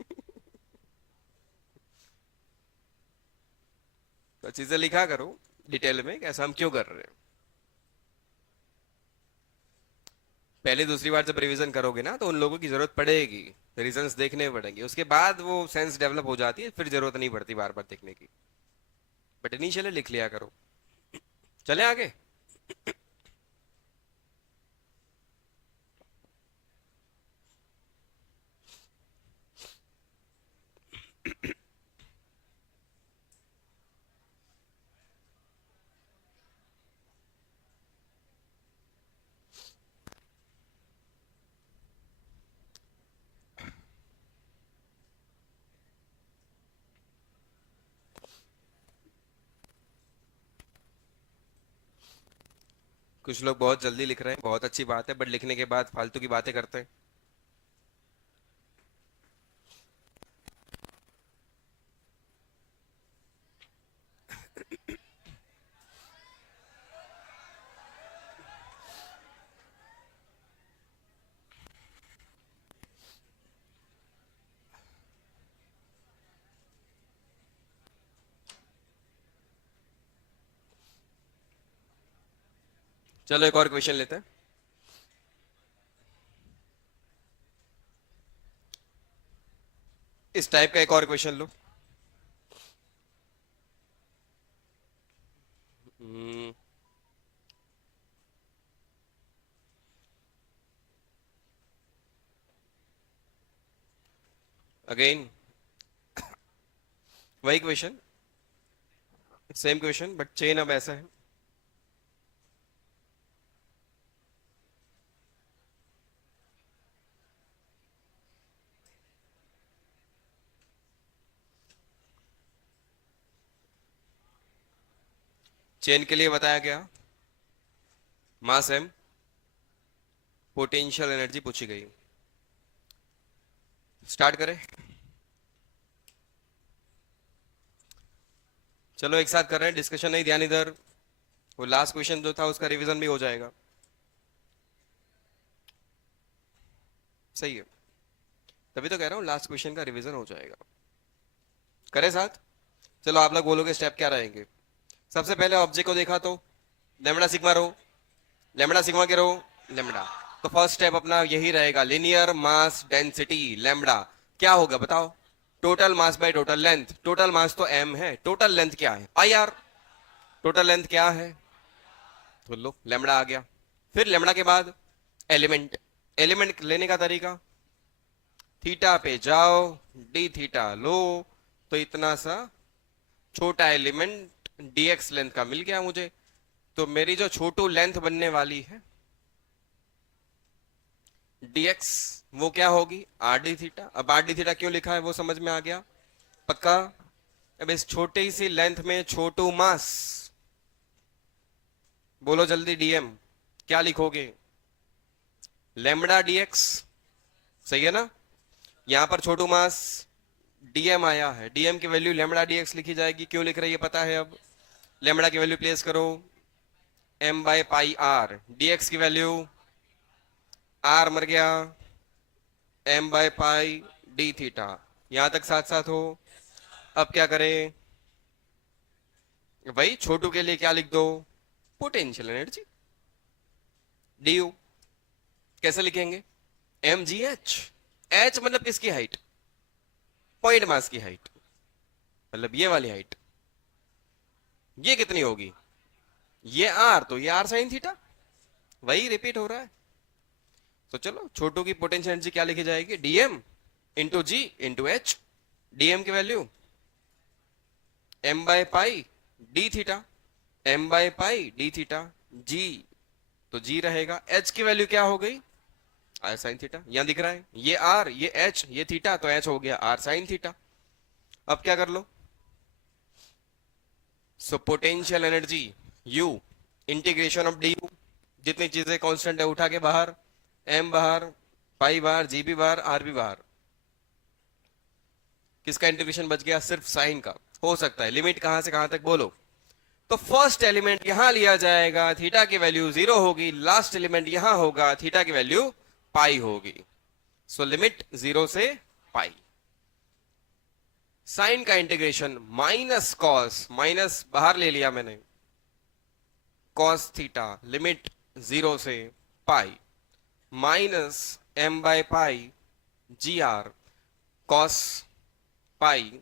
तो चीजें लिखा करो डिटेल में, कैसा हम क्यों कर रहे हैं। पहले दूसरी बार जब रिवीजन करोगे ना, तो उन लोगों की जरूरत पड़ेगी, रीजंस देखने पड़ेंगे, उसके बाद वो सेंस डेवलप हो जाती है, फिर जरूरत नहीं पड़ती बार बार देखने की। बट इनिशियली लिख लिया करो। चले आगे। कुछ लोग बहुत जल्दी लिख रहे हैं, बहुत अच्छी बात है, बट लिखने के बाद फालतू की बातें करते हैं। चलो एक और क्वेश्चन लेते हैं। इस टाइप का एक और क्वेश्चन लो। अगेन वही question, same question, but chain अब ऐसा है। चेन के लिए बताया गया मास एम, पोटेंशियल एनर्जी पूछी गई। स्टार्ट करें। चलो एक साथ कर रहे हैं, डिस्कशन नहीं, ध्यान इधर। वो लास्ट क्वेश्चन जो था उसका रिवीजन भी हो जाएगा। सही है, तभी तो कह रहा हूँ लास्ट क्वेश्चन का रिवीजन हो जाएगा। करें साथ। चलो आप लोग बोलोगे स्टेप क्या रहेंगे। सबसे पहले ऑब्जेक्ट को देखा तो लेमड़ा सिग्मा रो, लेमड़ा सिग्मा के रो, लेमड़ा। तो फर्स्ट स्टेप अपना यही रहेगा, लिनियर मास डेंसिटी लेमड़ा। क्या होगा बताओ। Total mass by total length. Total mass तो एम है, टोटल लेंथ क्या है आई आर। टोटल लेंथ क्या है, तो लो लेमड़ा आ गया। फिर लेमड़ा के बाद एलिमेंट। एलिमेंट लेने का तरीका, थीटा पे जाओ, डी थीटा लो, तो इतना सा छोटा एलिमेंट डीएक्स लेंथ का मिल गया मुझे। तो मेरी जो छोटू लेंथ बनने वाली है डीएक्स, वो क्या होगी आर डी थीटा। अब आर डी थीटा क्यों लिखा है वो समझ में आ गया पक्का। अब इस छोटी सी लेंथ में छोटू मास, बोलो जल्दी डीएम क्या लिखोगे, लेमड़ा डीएक्स। सही है ना। यहां पर छोटू मास डीएम आया है, डीएम की वैल्यू लेमड़ा डीएक्स लिखी जाएगी। क्यों लिख रही है पता है अब। लेमड़ा की वैल्यू प्लेस करो M by pi R, DX की वैल्यू आर मर गया M by pi D theta. यहां तक साथ साथ हो। अब क्या करें, भाई छोटू के लिए क्या लिख दो, पोटेंशियल एनर्जी डी यू। कैसे लिखेंगे, एम जी एच। एच मतलब किसकी हाइट, पॉइंट मास की हाइट, मतलब ये वाली हाइट। ये कितनी होगी, ये आर, तो ये आर साइन थीटा, वही रिपीट हो रहा है। तो चलो छोटू की पोटेंशियल एनर्जी क्या लिखी जाएगी, DM into G into H. DM की value M by pi D theta, M by pi D theta. G, तो जी रहेगा। एच की वैल्यू क्या हो गई, आर साइन थीटा। यहां दिख रहा है ये आर ये एच ये थीटा, तो एच हो गया आर साइन थीटा। अब क्या कर लो, so potential energy U integration of D U. जितनी चीजें कांस्टेंट है उठा के बाहर, एम बाहर, पाई बाहर, जी भी बाहर, आर भी बाहर। किसका इंटीग्रेशन बच गया, सिर्फ साइन का। हो सकता है लिमिट कहां से कहां तक बोलो। तो फर्स्ट एलिमेंट यहां लिया जाएगा, थीटा की वैल्यू 0 होगी। लास्ट एलिमेंट यहां होगा, थीटा की वैल्यू पाई होगी। सो लिमिट 0 से पाई। साइन का इंटीग्रेशन माइनस कॉस, माइनस बाहर ले लिया मैंने, कॉस थीटा लिमिट 0 से pi, minus M by pi G R cos pi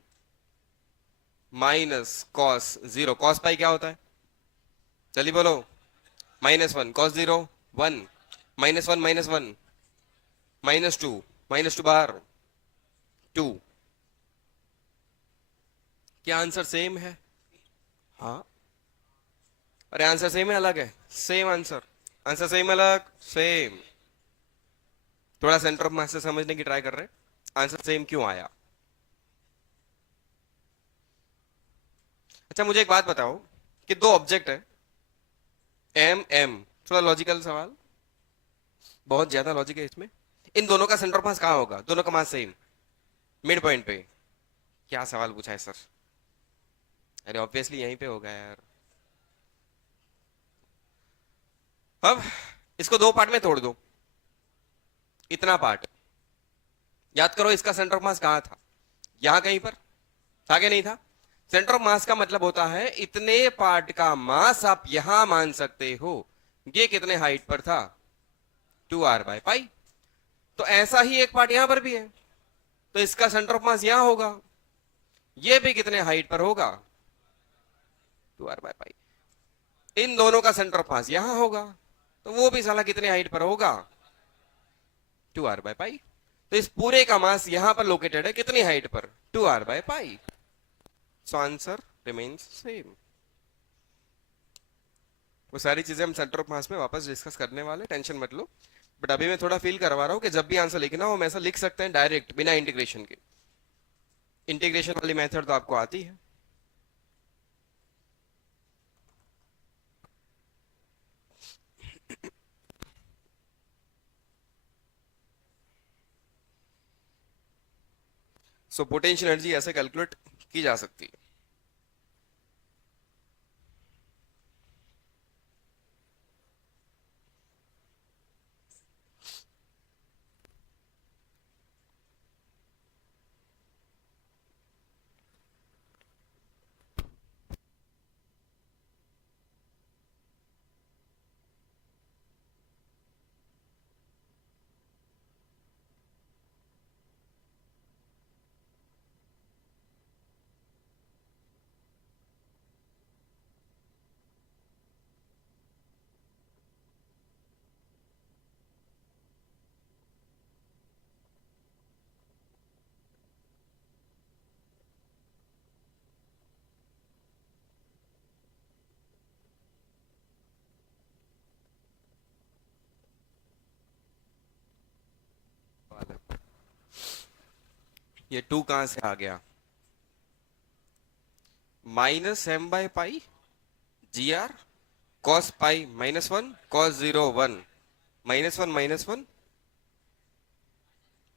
minus cos 0। Cos pi क्या होता है, चलिए बोलो, -1 कॉस 0 1, -1 -1 -2, -2 बाहर 2। क्या आंसर सेम है, हाँ। अरे आंसर सेम है अलग है, सेम आंसर। आंसर सेम अलग सेम। थोड़ा सेंटर ऑफ मास से समझने की ट्राई कर रहे हैं, आंसर सेम क्यों आया। अच्छा मुझे एक बात बताओ कि दो ऑब्जेक्ट है एम एम, थोड़ा लॉजिकल सवाल, बहुत ज्यादा लॉजिक है इसमें। इन दोनों का सेंटर ऑफ मास कहाँ होगा? दोनों का मास सेम, मिड पॉइंट पे। क्या सवाल पूछा है सर? अरे ऑब्वियसली यहीं पे होगा यार। अब इसको दो पार्ट में तोड़ दो, इतना पार्ट याद करो। इसका सेंटर ऑफ मास कहाँ था? यहां कहीं पर था कि नहीं था? सेंटर ऑफ मास का मतलब होता है इतने पार्ट का मास आप यहां मान सकते हो। ये कितने हाइट पर था? 2r/पाई। तो ऐसा ही एक पार्ट यहां पर भी है, तो इसका सेंटर ऑफ मास यहां होगा। ये भी कितने हाइट पर होगा? 2r/पाई। इन दोनों का सेंटर ऑफ मास यहां होगा, तो वो भी साला कितने हाइट पर होगा? 2r/पाई। तो इस पूरे का मास यहां पर लोकेटेड है कितनी हाइट पर? 2r/पाई। So answer remains same. वो सारी चीजें हम सेंटर ऑफ मास में वापस डिस्कस करने वाले, टेंशन मत लो। बट अभी मैं थोड़ा फील करवा रहा हूं कि जब भी आंसर लिखना हो हम ऐसा लिख सकते हैं डायरेक्ट, बिना इंटीग्रेशन के। इंटीग्रेशन वाली मेथड तो आपको आती है। सो पोटेंशियल एनर्जी ऐसे कैलकुलेट की जा सकती है। ये 2 कहां से आ गया? -m/पाई gr cos पाई -1 cos 0 1 -1 -1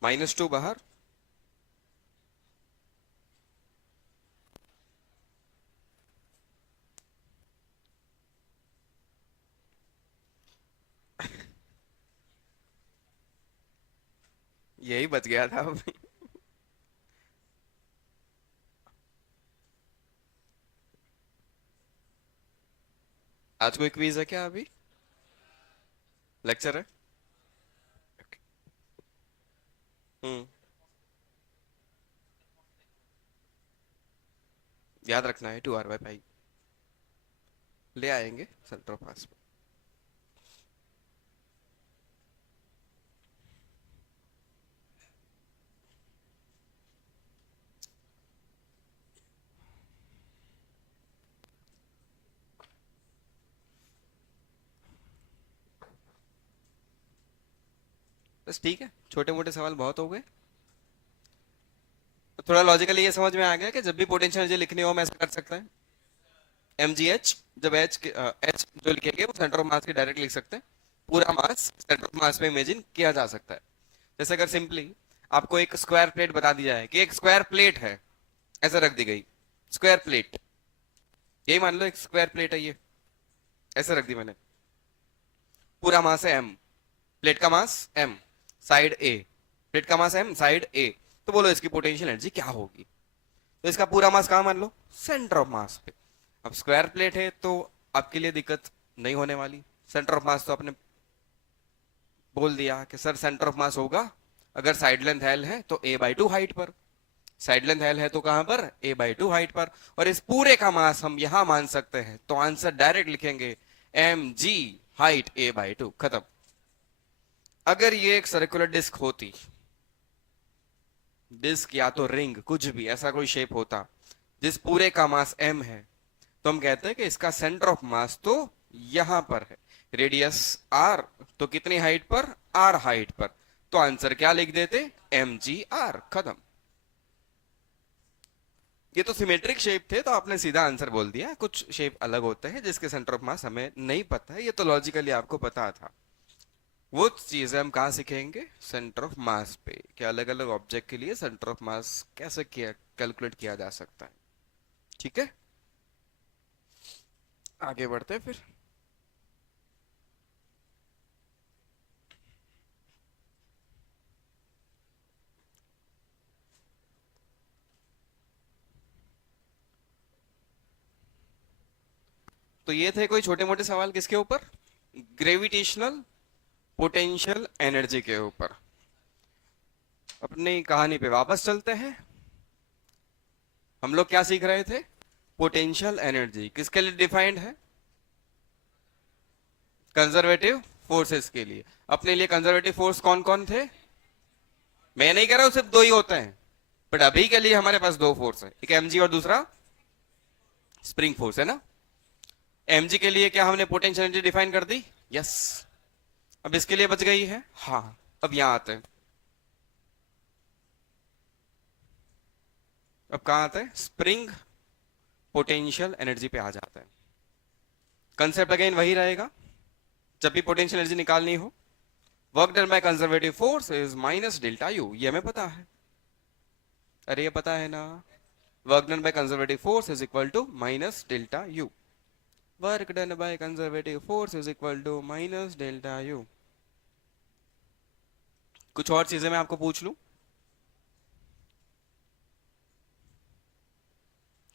-2 बाहर। यही बच गया था अभी। आज कोई क्विज है क्या? अभी लेक्चर है? हम्म। याद रखना है 2r/पाई। ले आएंगे सेंटर ऑफ मास में। बस ठीक है, छोटे मोटे सवाल बहुत हो गए। तो थोड़ा लॉजिकली ये समझ में आ गया कि जब भी पोटेंशियल एनर्जी लिखनी हो हम ऐसा कर सकते हैं। mgh, जब h जो लिखेंगे वो सेंटर ऑफ मास के डायरेक्ट लिख सकते हैं। पूरा मास सेंटर ऑफ मास में इमेजिन किया जा सकता है। जैसे अगर सिंपली आपको एक स्क्वायर प्लेट बता दी जाए कि एक स्क्वायर प्लेट है, ऐसा रख दी गई स्क्वायर प्लेट, यही मान लो एक स्क्वायर प्लेट है ये, ऐसे रख दी मैंने। पूरा मास है m, प्लेट का मास m, साइड a, प्लेट का मास m, साइड a। तो बोलो इसकी पोटेंशियल एनर्जी क्या होगी? तो इसका पूरा मास कहां मान लो? सेंटर ऑफ मास पे। अब स्क्वायर प्लेट है तो आपके लिए दिक्कत नहीं होने वाली। सेंटर ऑफ मास तो आपने बोल दिया कि सर सेंटर ऑफ मास होगा अगर साइड लेंथ एल है तो a/2 हाइट पर। साइड लेंथ एल है तो कहां पर? a/2 हाइट पर। और इस पूरे का मास हम यहां मान सकते हैं, तो आंसर डायरेक्ट लिखेंगे mg हाइट a/2, खत्म। अगर ये एक सर्कुलर डिस्क होती, डिस्क या तो रिंग, कुछ भी ऐसा कोई शेप होता जिस पूरे का मास m है, तो हम कहते हैं कि इसका सेंटर ऑफ मास तो यहां पर है। रेडियस r, तो कितनी हाइट पर? r हाइट पर। तो आंसर क्या लिख देते? mgr, खत्म। ये तो सिमेट्रिक शेप थे तो आपने सीधा आंसर बोल दिया। कुछ शेप अलग होते हैं जिसके सेंटर ऑफ मास हमें नहीं पता है, ये तो लॉजिकली आपको पता था। वो चीजें हम कहाँ सीखेंगे? सेंटर ऑफ मास पे, कि अलग अलग ऑब्जेक्ट के लिए सेंटर ऑफ मास कैसे किया कैलकुलेट किया जा सकता है। ठीक है, आगे बढ़ते हैं फिर। तो ये थे कोई छोटे मोटे सवाल किसके ऊपर? ग्रेविटेशनल पोटेंशियल एनर्जी के ऊपर। अपनी कहानी पे वापस चलते हैं। हम लोग क्या सीख रहे थे? पोटेंशियल एनर्जी किसके लिए डिफाइंड है? कंजर्वेटिव फोर्सेस के लिए। अपने लिए कंजर्वेटिव फोर्स कौन कौन थे? मैं नहीं कह रहा हूं सिर्फ दो ही होते हैं, बट अभी के लिए हमारे पास दो फोर्स है, एक एमजी और दूसरा स्प्रिंग फोर्स है ना। एमजी के लिए क्या हमने पोटेंशियल एनर्जी डिफाइन कर दी? यस। अब इसके लिए बच गई है। हाँ, अब यहां आते हैं। अब कहां आते हैं? स्प्रिंग पोटेंशियल एनर्जी पे आ जाता है। कंसेप्ट अगेन वही रहेगा, जब भी पोटेंशियल एनर्जी निकालनी हो, work done by conservative force is minus delta U. ये हमें पता है, अरे ये पता है ना। Work done by conservative force is equal to minus delta U. Work done by conservative force is equal to minus delta U. कुछ और चीजें मैं आपको पूछ लूं,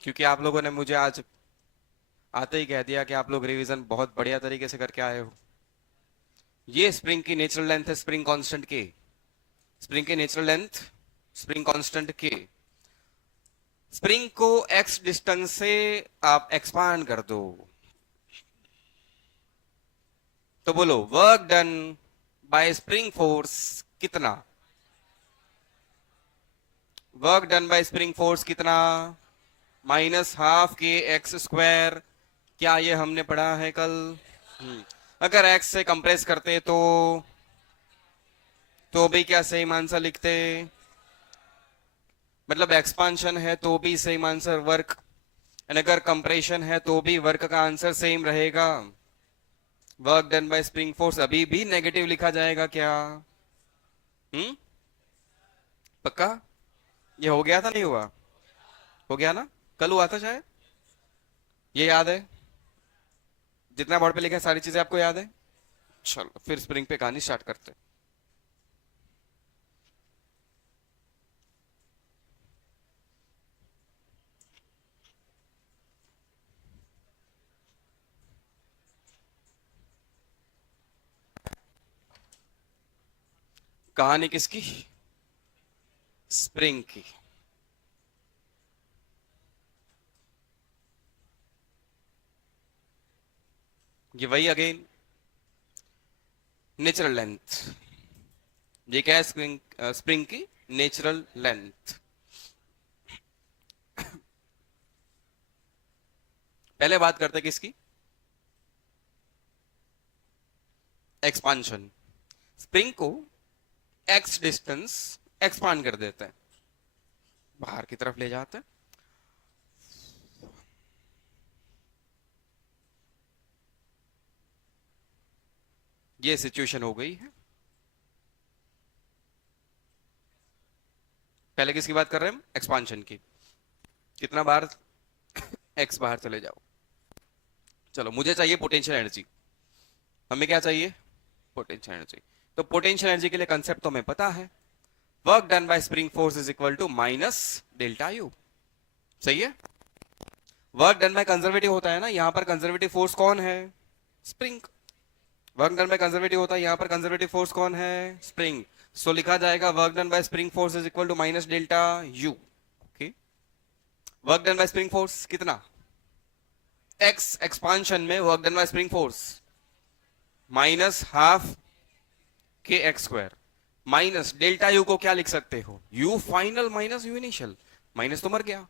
क्योंकि आप लोगों ने मुझे आज आते ही कह दिया कि आप लोग रिवीजन बहुत बढ़िया तरीके से करके आए हो। ये स्प्रिंग की नेचुरल लेंथ है, स्प्रिंग कांस्टेंट के। स्प्रिंग की नेचुरल लेंथ स्प्रिंग कांस्टेंट के। स्प्रिंग को एक्स डिस्टेंस से आप एक्सपांड कर दो, तो बोलो work done by spring force कितना? Work done by spring force कितना? माइनस हाफ के एक्स स्क्वायर। क्या ये हमने पढ़ा है कल? अगर एक्स से कंप्रेस करते तो भी क्या सेम आंसर लिखते? मतलब एक्सपांशन है तो भी सेम आंसर वर्क, एंड अगर कंप्रेशन है तो भी वर्क का आंसर सेम रहेगा। Work done by spring force अभी भी नेगेटिव लिखा जाएगा क्या? हम्म, पक्का? ये हो गया था नहीं हुआ? हो गया ना, कल हुआ था शायद। ये याद है? जितना बोर्ड पे लिखा है सारी चीजें आपको याद है? चलो फिर स्प्रिंग पे कहानी स्टार्ट करते हैं। कहानी किसकी? स्प्रिंग की। ये वही अगेन नेचुरल लेंथ। ये क्या है? स्प्रिंग स्प्रिंग की नेचुरल लेंथ। पहले बात करते हैं किसकी? एक्सपांशन। स्प्रिंग को एक्स डिस्टेंस एक्सपांड कर देते हैं, बाहर की तरफ ले जाते हैं। ये सिचुएशन हो गई है। पहले किसकी बात कर रहे हैं हम? एक्सपांशन की। कितना बार? एक्स बाहर चले जाओ। चलो मुझे चाहिए पोटेंशियल एनर्जी। हमें क्या चाहिए? Potential energy. तो पोटेंशियल एनर्जी के लिए कंसेप्ट तो हमें पता है, work done by spring force is equal to minus delta U. सही है। वर्क डन बाय कंजर्वेटिव होता है ना, यहां पर कंजर्वेटिव फोर्स कौन है? Spring. Work done by conservative होता है, यहां पर कंजर्वेटिव फोर्स कौन है? स्प्रिंग। सो लिखा जाएगा work done by spring force is equal to minus delta U. Okay, work done by spring force कितना? एक्स एक्सपांशन में work done by spring force minus half के x square minus delta U को क्या लिख सकते हो? U final minus U initial. Minus तो मर गया,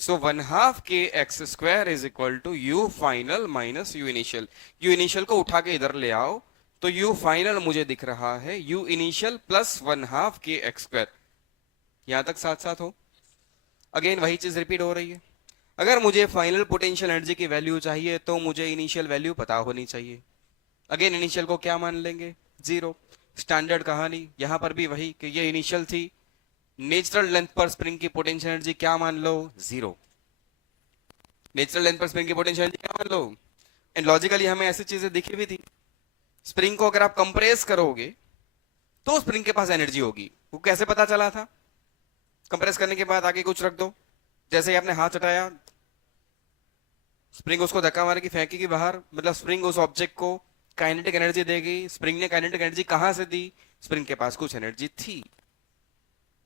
सो वन हाफ के x square is equal to U final minus U initial. U initial को उठा के इधर ले आओ, तो यू फाइनल मुझे दिख रहा है U initial plus one half के एक्स स्क्वायर। यहां तक साथ साथ हो? अगेन वही चीज रिपीट हो रही है। अगर मुझे फाइनल पोटेंशियल एनर्जी की वैल्यू चाहिए तो मुझे इनिशियल वैल्यू पता होनी चाहिए। अगेन इनिशियल को क्या मान लेंगे, जीरो। स्टैंडर्ड कहानी यहां पर भी वही कि ये इनिशियल थी। नेचुरल लेंथ पर स्प्रिंग की पोटेंशियल एनर्जी क्या मान लो, जीरो। नेचुरल लेंथ पर स्प्रिंग की पोटेंशियल एनर्जी क्या मान लो। एंड लॉजिकली हमें ऐसी चीजें दिखी भी थी। स्प्रिंग को अगर आप कंप्रेस करोगे तो स्प्रिंग के पास एनर्जी होगी। वो कैसे पता चला था, कंप्रेस करने के बाद आगे कुछ रख दो, जैसे ही आपने हाथ हटाया स्प्रिंग उसको धक्का मारेगी, फेंकेगी बाहर, मतलब स्प्रिंग उस ऑब्जेक्ट को काइनेटिक एनर्जी देगी। स्प्रिंग ने काइनेटिक एनर्जी कहां से दी, स्प्रिंग के पास कुछ एनर्जी थी।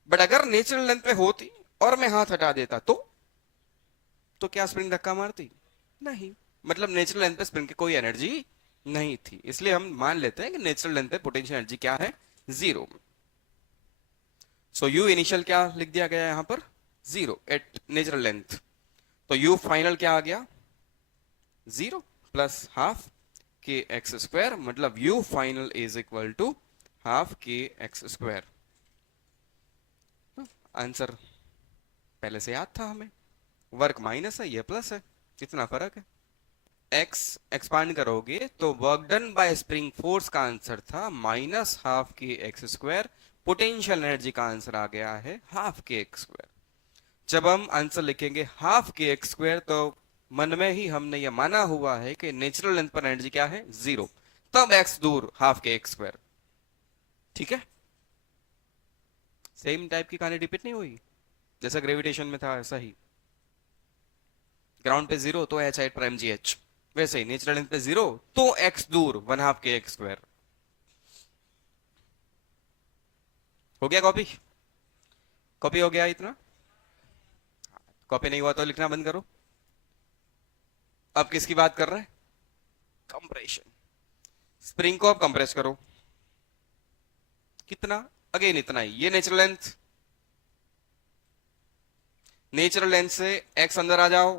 बट अगर नेचुरल लेंथ पे होती और मैं हाथ हटा देता तो क्या स्प्रिंग धक्का मारती, नहीं। मतलब नेचुरल लेंथ पे स्प्रिंग की कोई एनर्जी नहीं थी, इसलिए हम मान लेते हैं कि नेचुरल लेंथ पे पोटेंशियल एनर्जी क्या है, जीरो। सो यू इनिशियल क्या लिख दिया गया यहां पर, जीरो एट नेचुरल लेंथ। तो यू फाइनल क्या आ गया, जीरो प्लस हाफ के एक्स स्क्वायर, मतलब U final is equal to half के एक्स स्क्वायर। आंसर पहले से याद था हमें, वर्क माइनस है, ये प्लस है, कितना फर्क है। एक्स एक्सपांड करोगे तो work done by spring force का आंसर था माइनस हाफ के एक्स स्क्वायर। पोटेंशियल एनर्जी का आंसर आ गया है हाफ के एक्स स्क्वायर। जब हम आंसर लिखेंगे हाफ के एक्स स्क्वायर तो मन में ही हमने ये माना हुआ है कि नेचुरल लेंथ पर एनर्जी क्या है, जीरो। तब एक्स दूर हाफ के एक्स स्क्वायर, ठीक है। सेम टाइप की कहानी रिपीट नहीं हुई, जैसा ग्रेविटेशन में था ऐसा ही। ग्राउंड पे जीरो तो एच हाइट प्राइम जी एच, वैसे ही नेचुरल लेंथ पे जीरो तो एक्स दूर वन हाफ के एक्स स्क्वायर। हो गया कॉपी, कॉपी हो गया इतना। कॉपी नहीं हुआ तो लिखना बंद करो। अब किसकी बात कर रहे हैं, कंप्रेशन। स्प्रिंग को अब कंप्रेस करो, कितना, अगेन इतना ही, ये नेचुरल लेंथ, नेचुरल लेंथ से एक्स अंदर आ जाओ,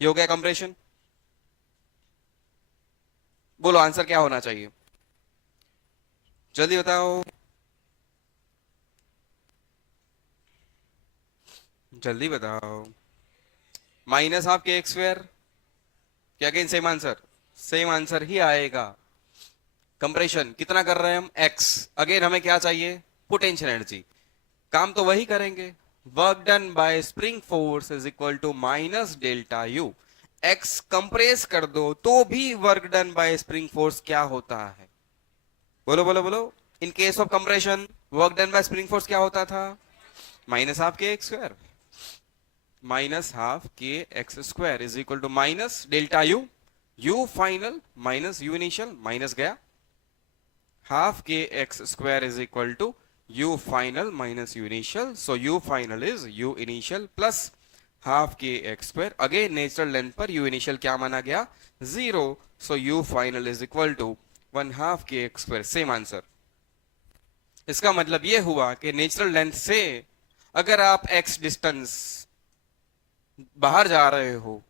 ये हो गया कंप्रेशन। बोलो आंसर क्या होना चाहिए, जल्दी बताओ, जल्दी बताओ। माइनस हाफ के एक्स स्क्वायर, क्या again same answer, same answer ही आएगा। कंप्रेशन कितना कर रहे हैं हम, एक्स। अगेन हमें क्या चाहिए, पोटेंशियल एनर्जी। काम तो वही करेंगे, work done by spring force is equal to minus delta U. X compress कर दो तो भी work done by spring force क्या होता है, बोलो बोलो बोलो। In case of compression work done by spring force क्या होता था, माइनस हाफ के एक्स स्क्वायर। माइनस हाफ के x square is equal to minus delta U, U final minus U initial, minus गया, हाफ के x square is equal to u final minus u initial. So u final is u initial plus half के x square. Again natural length पर u initial क्या माना गया, zero. So u final is equal to one half के x square, same answer. इसका मतलब यह हुआ कि नेचुरल लेंथ से अगर आप x डिस्टेंस बाहर जा रहे हो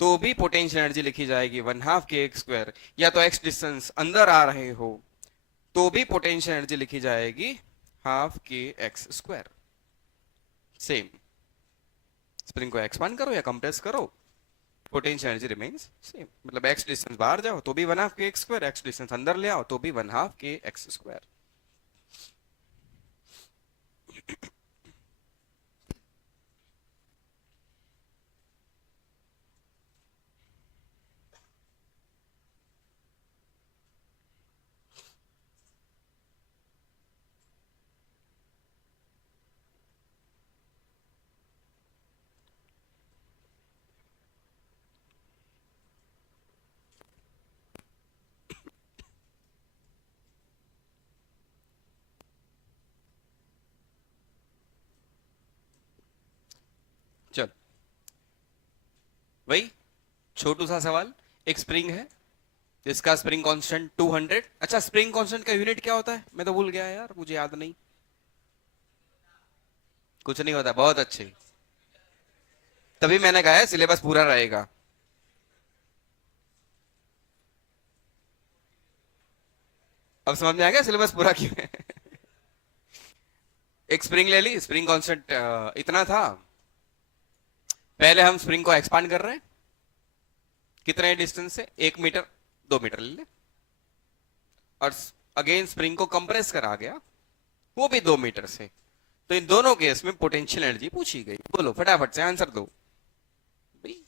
तो भी पोटेंशियल एनर्जी लिखी जाएगी वन हाफ के एक्स स्क्वायर, या तो x डिस्टेंस अंदर आ रहे हो तो भी पोटेंशियल एनर्जी लिखी जाएगी हाफ के एक्स स्क्वायर, सेम। स्प्रिंग को एक्सपांड करो या कंप्रेस करो, पोटेंशियल एनर्जी रिमेन्स सेम। मतलब एक्स डिस्टेंस बाहर जाओ तो भी वन हाफ के एक्स स्क्वायर, एक्स डिस्टेंस अंदर ले आओ तो भी वन हाफ के एक्स स्क्वायर। चल वही छोटू सा सवाल, एक स्प्रिंग है जिसका स्प्रिंग कांस्टेंट 200। अच्छा स्प्रिंग कांस्टेंट का यूनिट क्या होता है, मैं तो भूल गया यार, मुझे याद नहीं। कुछ नहीं होता, बहुत अच्छे, तभी मैंने कहा है सिलेबस पूरा रहेगा। अब समझ में आ गया सिलेबस पूरा क्यों है। एक स्प्रिंग ले ली, स्प्रिंग कांस्टेंट इतना था। पहले हम स्प्रिंग को एक्सपांड कर रहे हैं, कितने डिस्टेंस से, 1 मीटर, 2 मीटर ले ले। और अगेन स्प्रिंग को कंप्रेस करा गया, वो भी 2 मीटर से। तो इन दोनों केस में पोटेंशियल एनर्जी पूछी गई। बोलो फटाफट से आंसर दो भाई,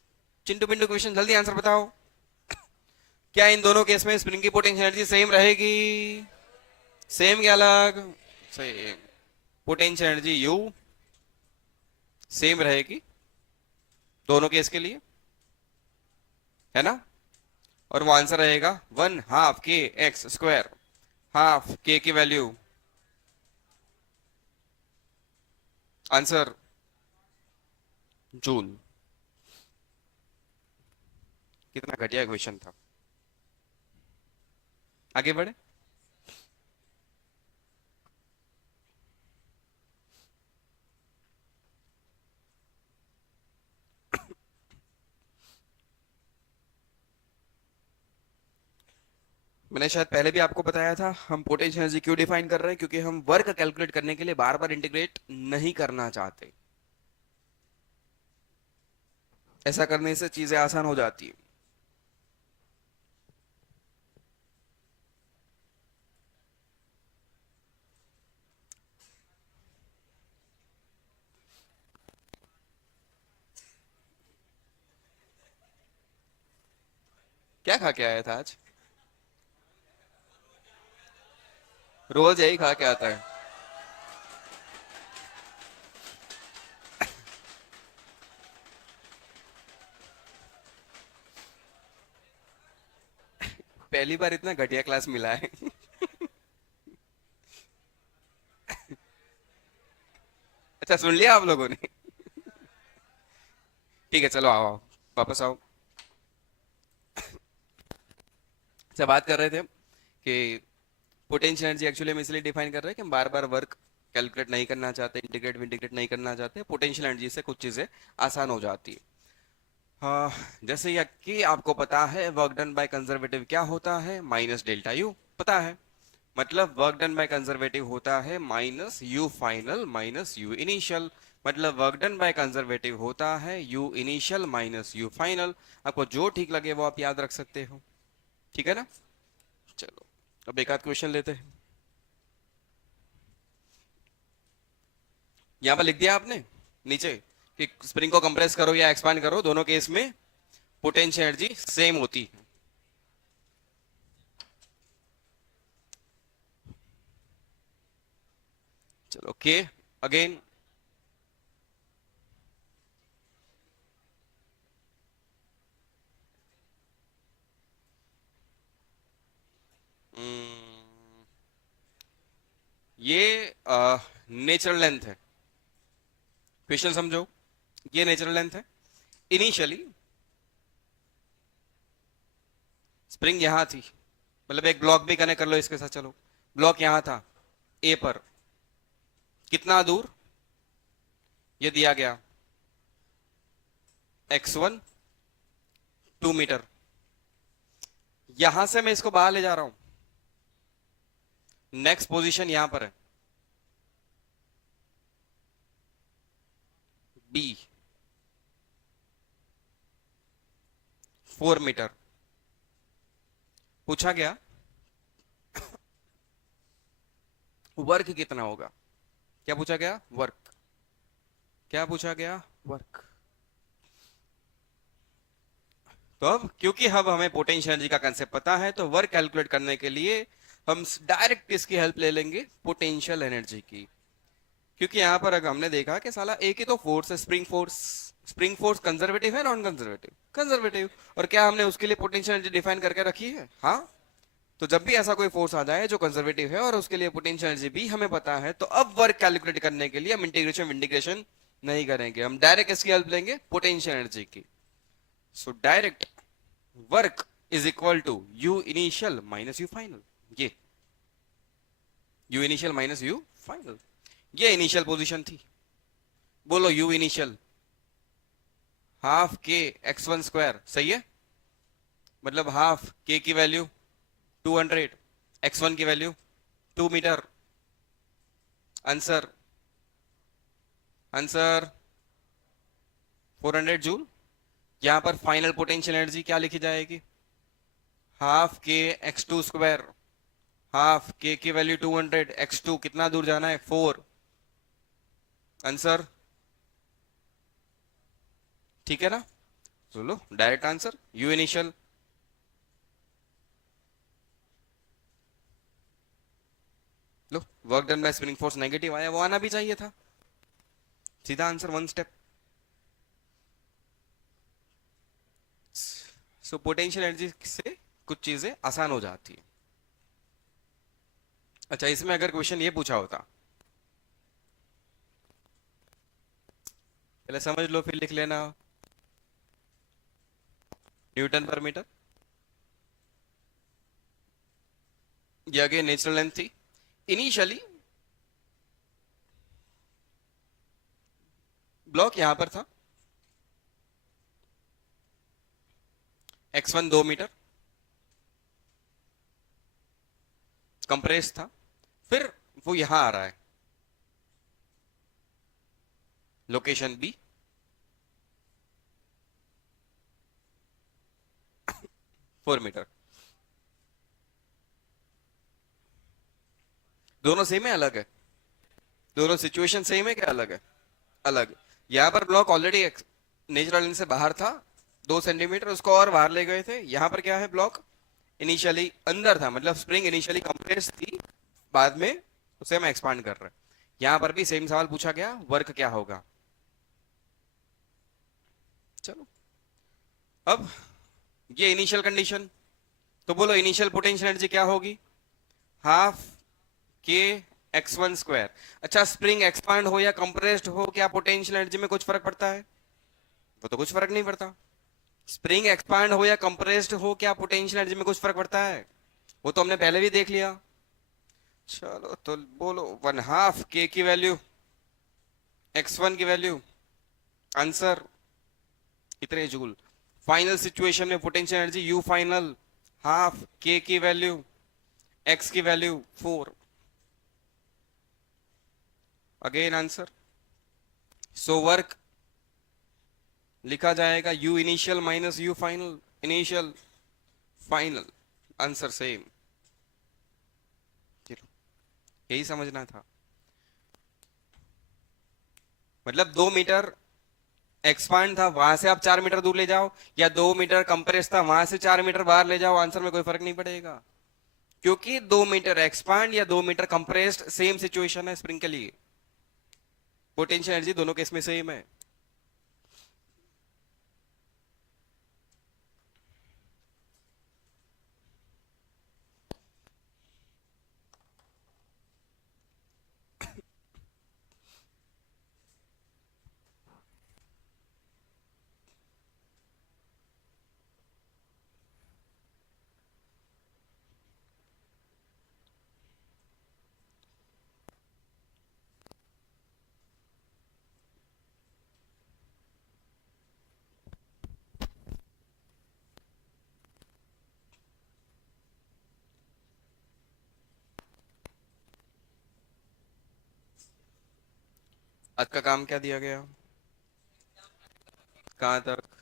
चिंटू पिंटू क्वेश्चन, जल्दी आंसर बताओ। क्या इन दोनों केस में स्प्रिंग की पोटेंशियल एनर्जी सेम रहेगी? सेम या अलग? Same. Potential energy you same रहेगी दोनों केस के लिए, है ना? और वो आंसर रहेगा 1/2 k x²। हाफ के की वैल्यू, आंसर जूल। कितना घटिया क्वेश्चन था। आगे बढ़े। मैंने शायद पहले भी आपको बताया था, हम पोटेंशियल एनर्जी क्यों डिफाइन कर रहे हैं, क्योंकि हम वर्क कैलकुलेट करने के लिए बार बार इंटीग्रेट नहीं करना चाहते। ऐसा करने से चीजें आसान हो जाती है। क्या खा के आया था आज? रोज यही खा के आता है। पहली बार इतना घटिया क्लास मिला है। अच्छा, सुन लिया आप लोगों ने? ठीक है, चलो आओ आओ, वापस आओ। अच्छा, बात कर रहे थे कि पोटेंशियल एनर्जी एक्चुअली हम इसलिए डिफाइन कर रहे हैं कि हम बार बार वर्क कैलकुलेट नहीं करना चाहते, इंटीग्रेट नहीं करना चाहते। पोटेंशियल एनर्जी से कुछ चीजें आसान हो जाती है। हाँ, जैसे कि आपको पता है वर्क डन बाय कंजर्वेटिव क्या होता है, माइनस डेल्टा यू, पता है। मतलब वर्क डन बाय कंजर्वेटिव होता है minus U final minus U initial. मतलब वर्क डन बाय कंजर्वेटिव होता है U initial minus U final. आपको जो ठीक लगे वो आप याद रख सकते हो, ठीक है ना? चलो, अब एक आध क्वेश्चन लेते हैं। यहाँ पर लिख दिया आपने नीचे कि स्प्रिंग को कंप्रेस करो या एक्सपांड करो, दोनों केस में पोटेंशियल एनर्जी सेम होती है। चलो के अगेन। ये नेचुरल लेंथ है। क्वेश्चन समझो, ये नेचुरल लेंथ है। इनिशियली स्प्रिंग यहां थी, मतलब एक ब्लॉक भी कनेक्ट कर लो इसके साथ, चलो ब्लॉक यहां था ए पर, कितना दूर ये दिया गया, x1 2 मीटर। यहां से मैं इसको बाहर ले जा रहा हूं, नेक्स्ट पोजीशन यहां पर है बी, 4 मीटर। पूछा गया वर्क कितना होगा। क्या पूछा गया? वर्क। क्या पूछा गया? वर्क। तो अब क्योंकि अब हमें पोटेंशियल एनर्जी का कंसेप्ट पता है, तो वर्क कैलकुलेट करने के लिए हम डायरेक्ट इसकी हेल्प ले लेंगे, पोटेंशियल एनर्जी की। क्योंकि यहां पर अगर हमने देखा कि साला एक ही तो फोर्स है, spring force. Spring force conservative है नॉन कंजर्वेटिव? कंजर्वेटिव। और क्या हमने उसके लिए पोटेंशियल एनर्जी डिफाइन करके रखी है? हाँ। तो जब भी ऐसा कोई फोर्स आ जाए जो कंजर्वेटिव है और उसके लिए पोटेंशियल एनर्जी भी हमें पता है, तो अब वर्क कैलकुलेट करने के लिए हम इंटीग्रेशन नहीं करेंगे, हम डायरेक्ट इसकी हेल्प लेंगे, पोटेंशियल एनर्जी की। So direct work is equal to U initial minus U final. ये U initial minus U final, ये इनिशियल पोजीशन थी। बोलो यू इनिशियल 1/2 k x1², सही है। मतलब हाफ के की वैल्यू 200, x1 की value 2 metre. Answer answer 400 joule. यहां पर फाइनल पोटेंशियल एनर्जी क्या लिखी जाएगी? हाफ के x2 स्क्वायर, हाफ के की वैल्यू 200, x2 कितना दूर जाना है? 4। आंसर ठीक है ना? तो लो डायरेक्ट आंसर यू इनिशियल। लो work done by spinning force negative आया, वो आना भी चाहिए था। सीधा answer, one step. So potential energy से कुछ चीजें आसान हो जाती है। अच्छा, इसमें अगर क्वेश्चन ये पूछा होता, पहले समझ लो फिर लिख लेना। न्यूटन पर मीटर, ये आगे नेचुरल लेंथ थी। इनिशियली ब्लॉक यहां पर था, x1 2 मीटर कंप्रेस था, फिर वो यहां आ रहा है, लोकेशन बी, 4 मीटर। दोनों सेम है अलग है? दोनों सिचुएशन सेम है क्या अलग है? अलग। यहां पर ब्लॉक ऑलरेडी नेचुरल लाइन से बाहर था 2 सेंटीमीटर, उसको और बाहर ले गए थे। यहां पर क्या है, ब्लॉक इनिशियली अंदर था, मतलब स्प्रिंग इनिशियली कंप्रेस थी, बाद में उसे हम एक्सपांड कर रहे हैं। यहां पर भी सेम सवाल पूछा गया, वर्क क्या होगा। चलो, अब ये इनिशियल कंडीशन, तो बोलो इनिशियल पोटेंशियल एनर्जी क्या होगी? हाफ के x1 स्क्वायर। अच्छा, स्प्रिंग एक्सपांड हो या कंप्रेस्ड हो, क्या पोटेंशियल एनर्जी में कुछ फर्क पड़ता है? वो तो कुछ फर्क नहीं पड़ता। स्प्रिंग एक्सपांड हो या कंप्रेस्ड हो, क्या पोटेंशियल एनर्जी में कुछ फर्क पड़ता है? वो तो हमने पहले भी देख लिया। चलो तो बोलो, 1/2 के की वैल्यू, x1 की वैल्यू, आंसर इतने जूल। फाइनल सिचुएशन में potential energy you final, half के की वैल्यू, x की value 4। Again answer. So work लिखा जाएगा you initial minus U final, initial final, answer same. यही समझना था। मतलब 2 मीटर एक्सपांड था, वहां से आप 4 मीटर दूर ले जाओ, या 2 मीटर कंप्रेस था, वहां से 4 मीटर बाहर ले जाओ, आंसर में कोई फर्क नहीं पड़ेगा, क्योंकि 2 मीटर एक्सपांड या 2 मीटर कंप्रेस्ड सेम सिचुएशन है स्प्रिंग के लिए। पोटेंशियल एनर्जी दोनों केस में सेम है। आज का काम क्या दिया गया? कहां तक?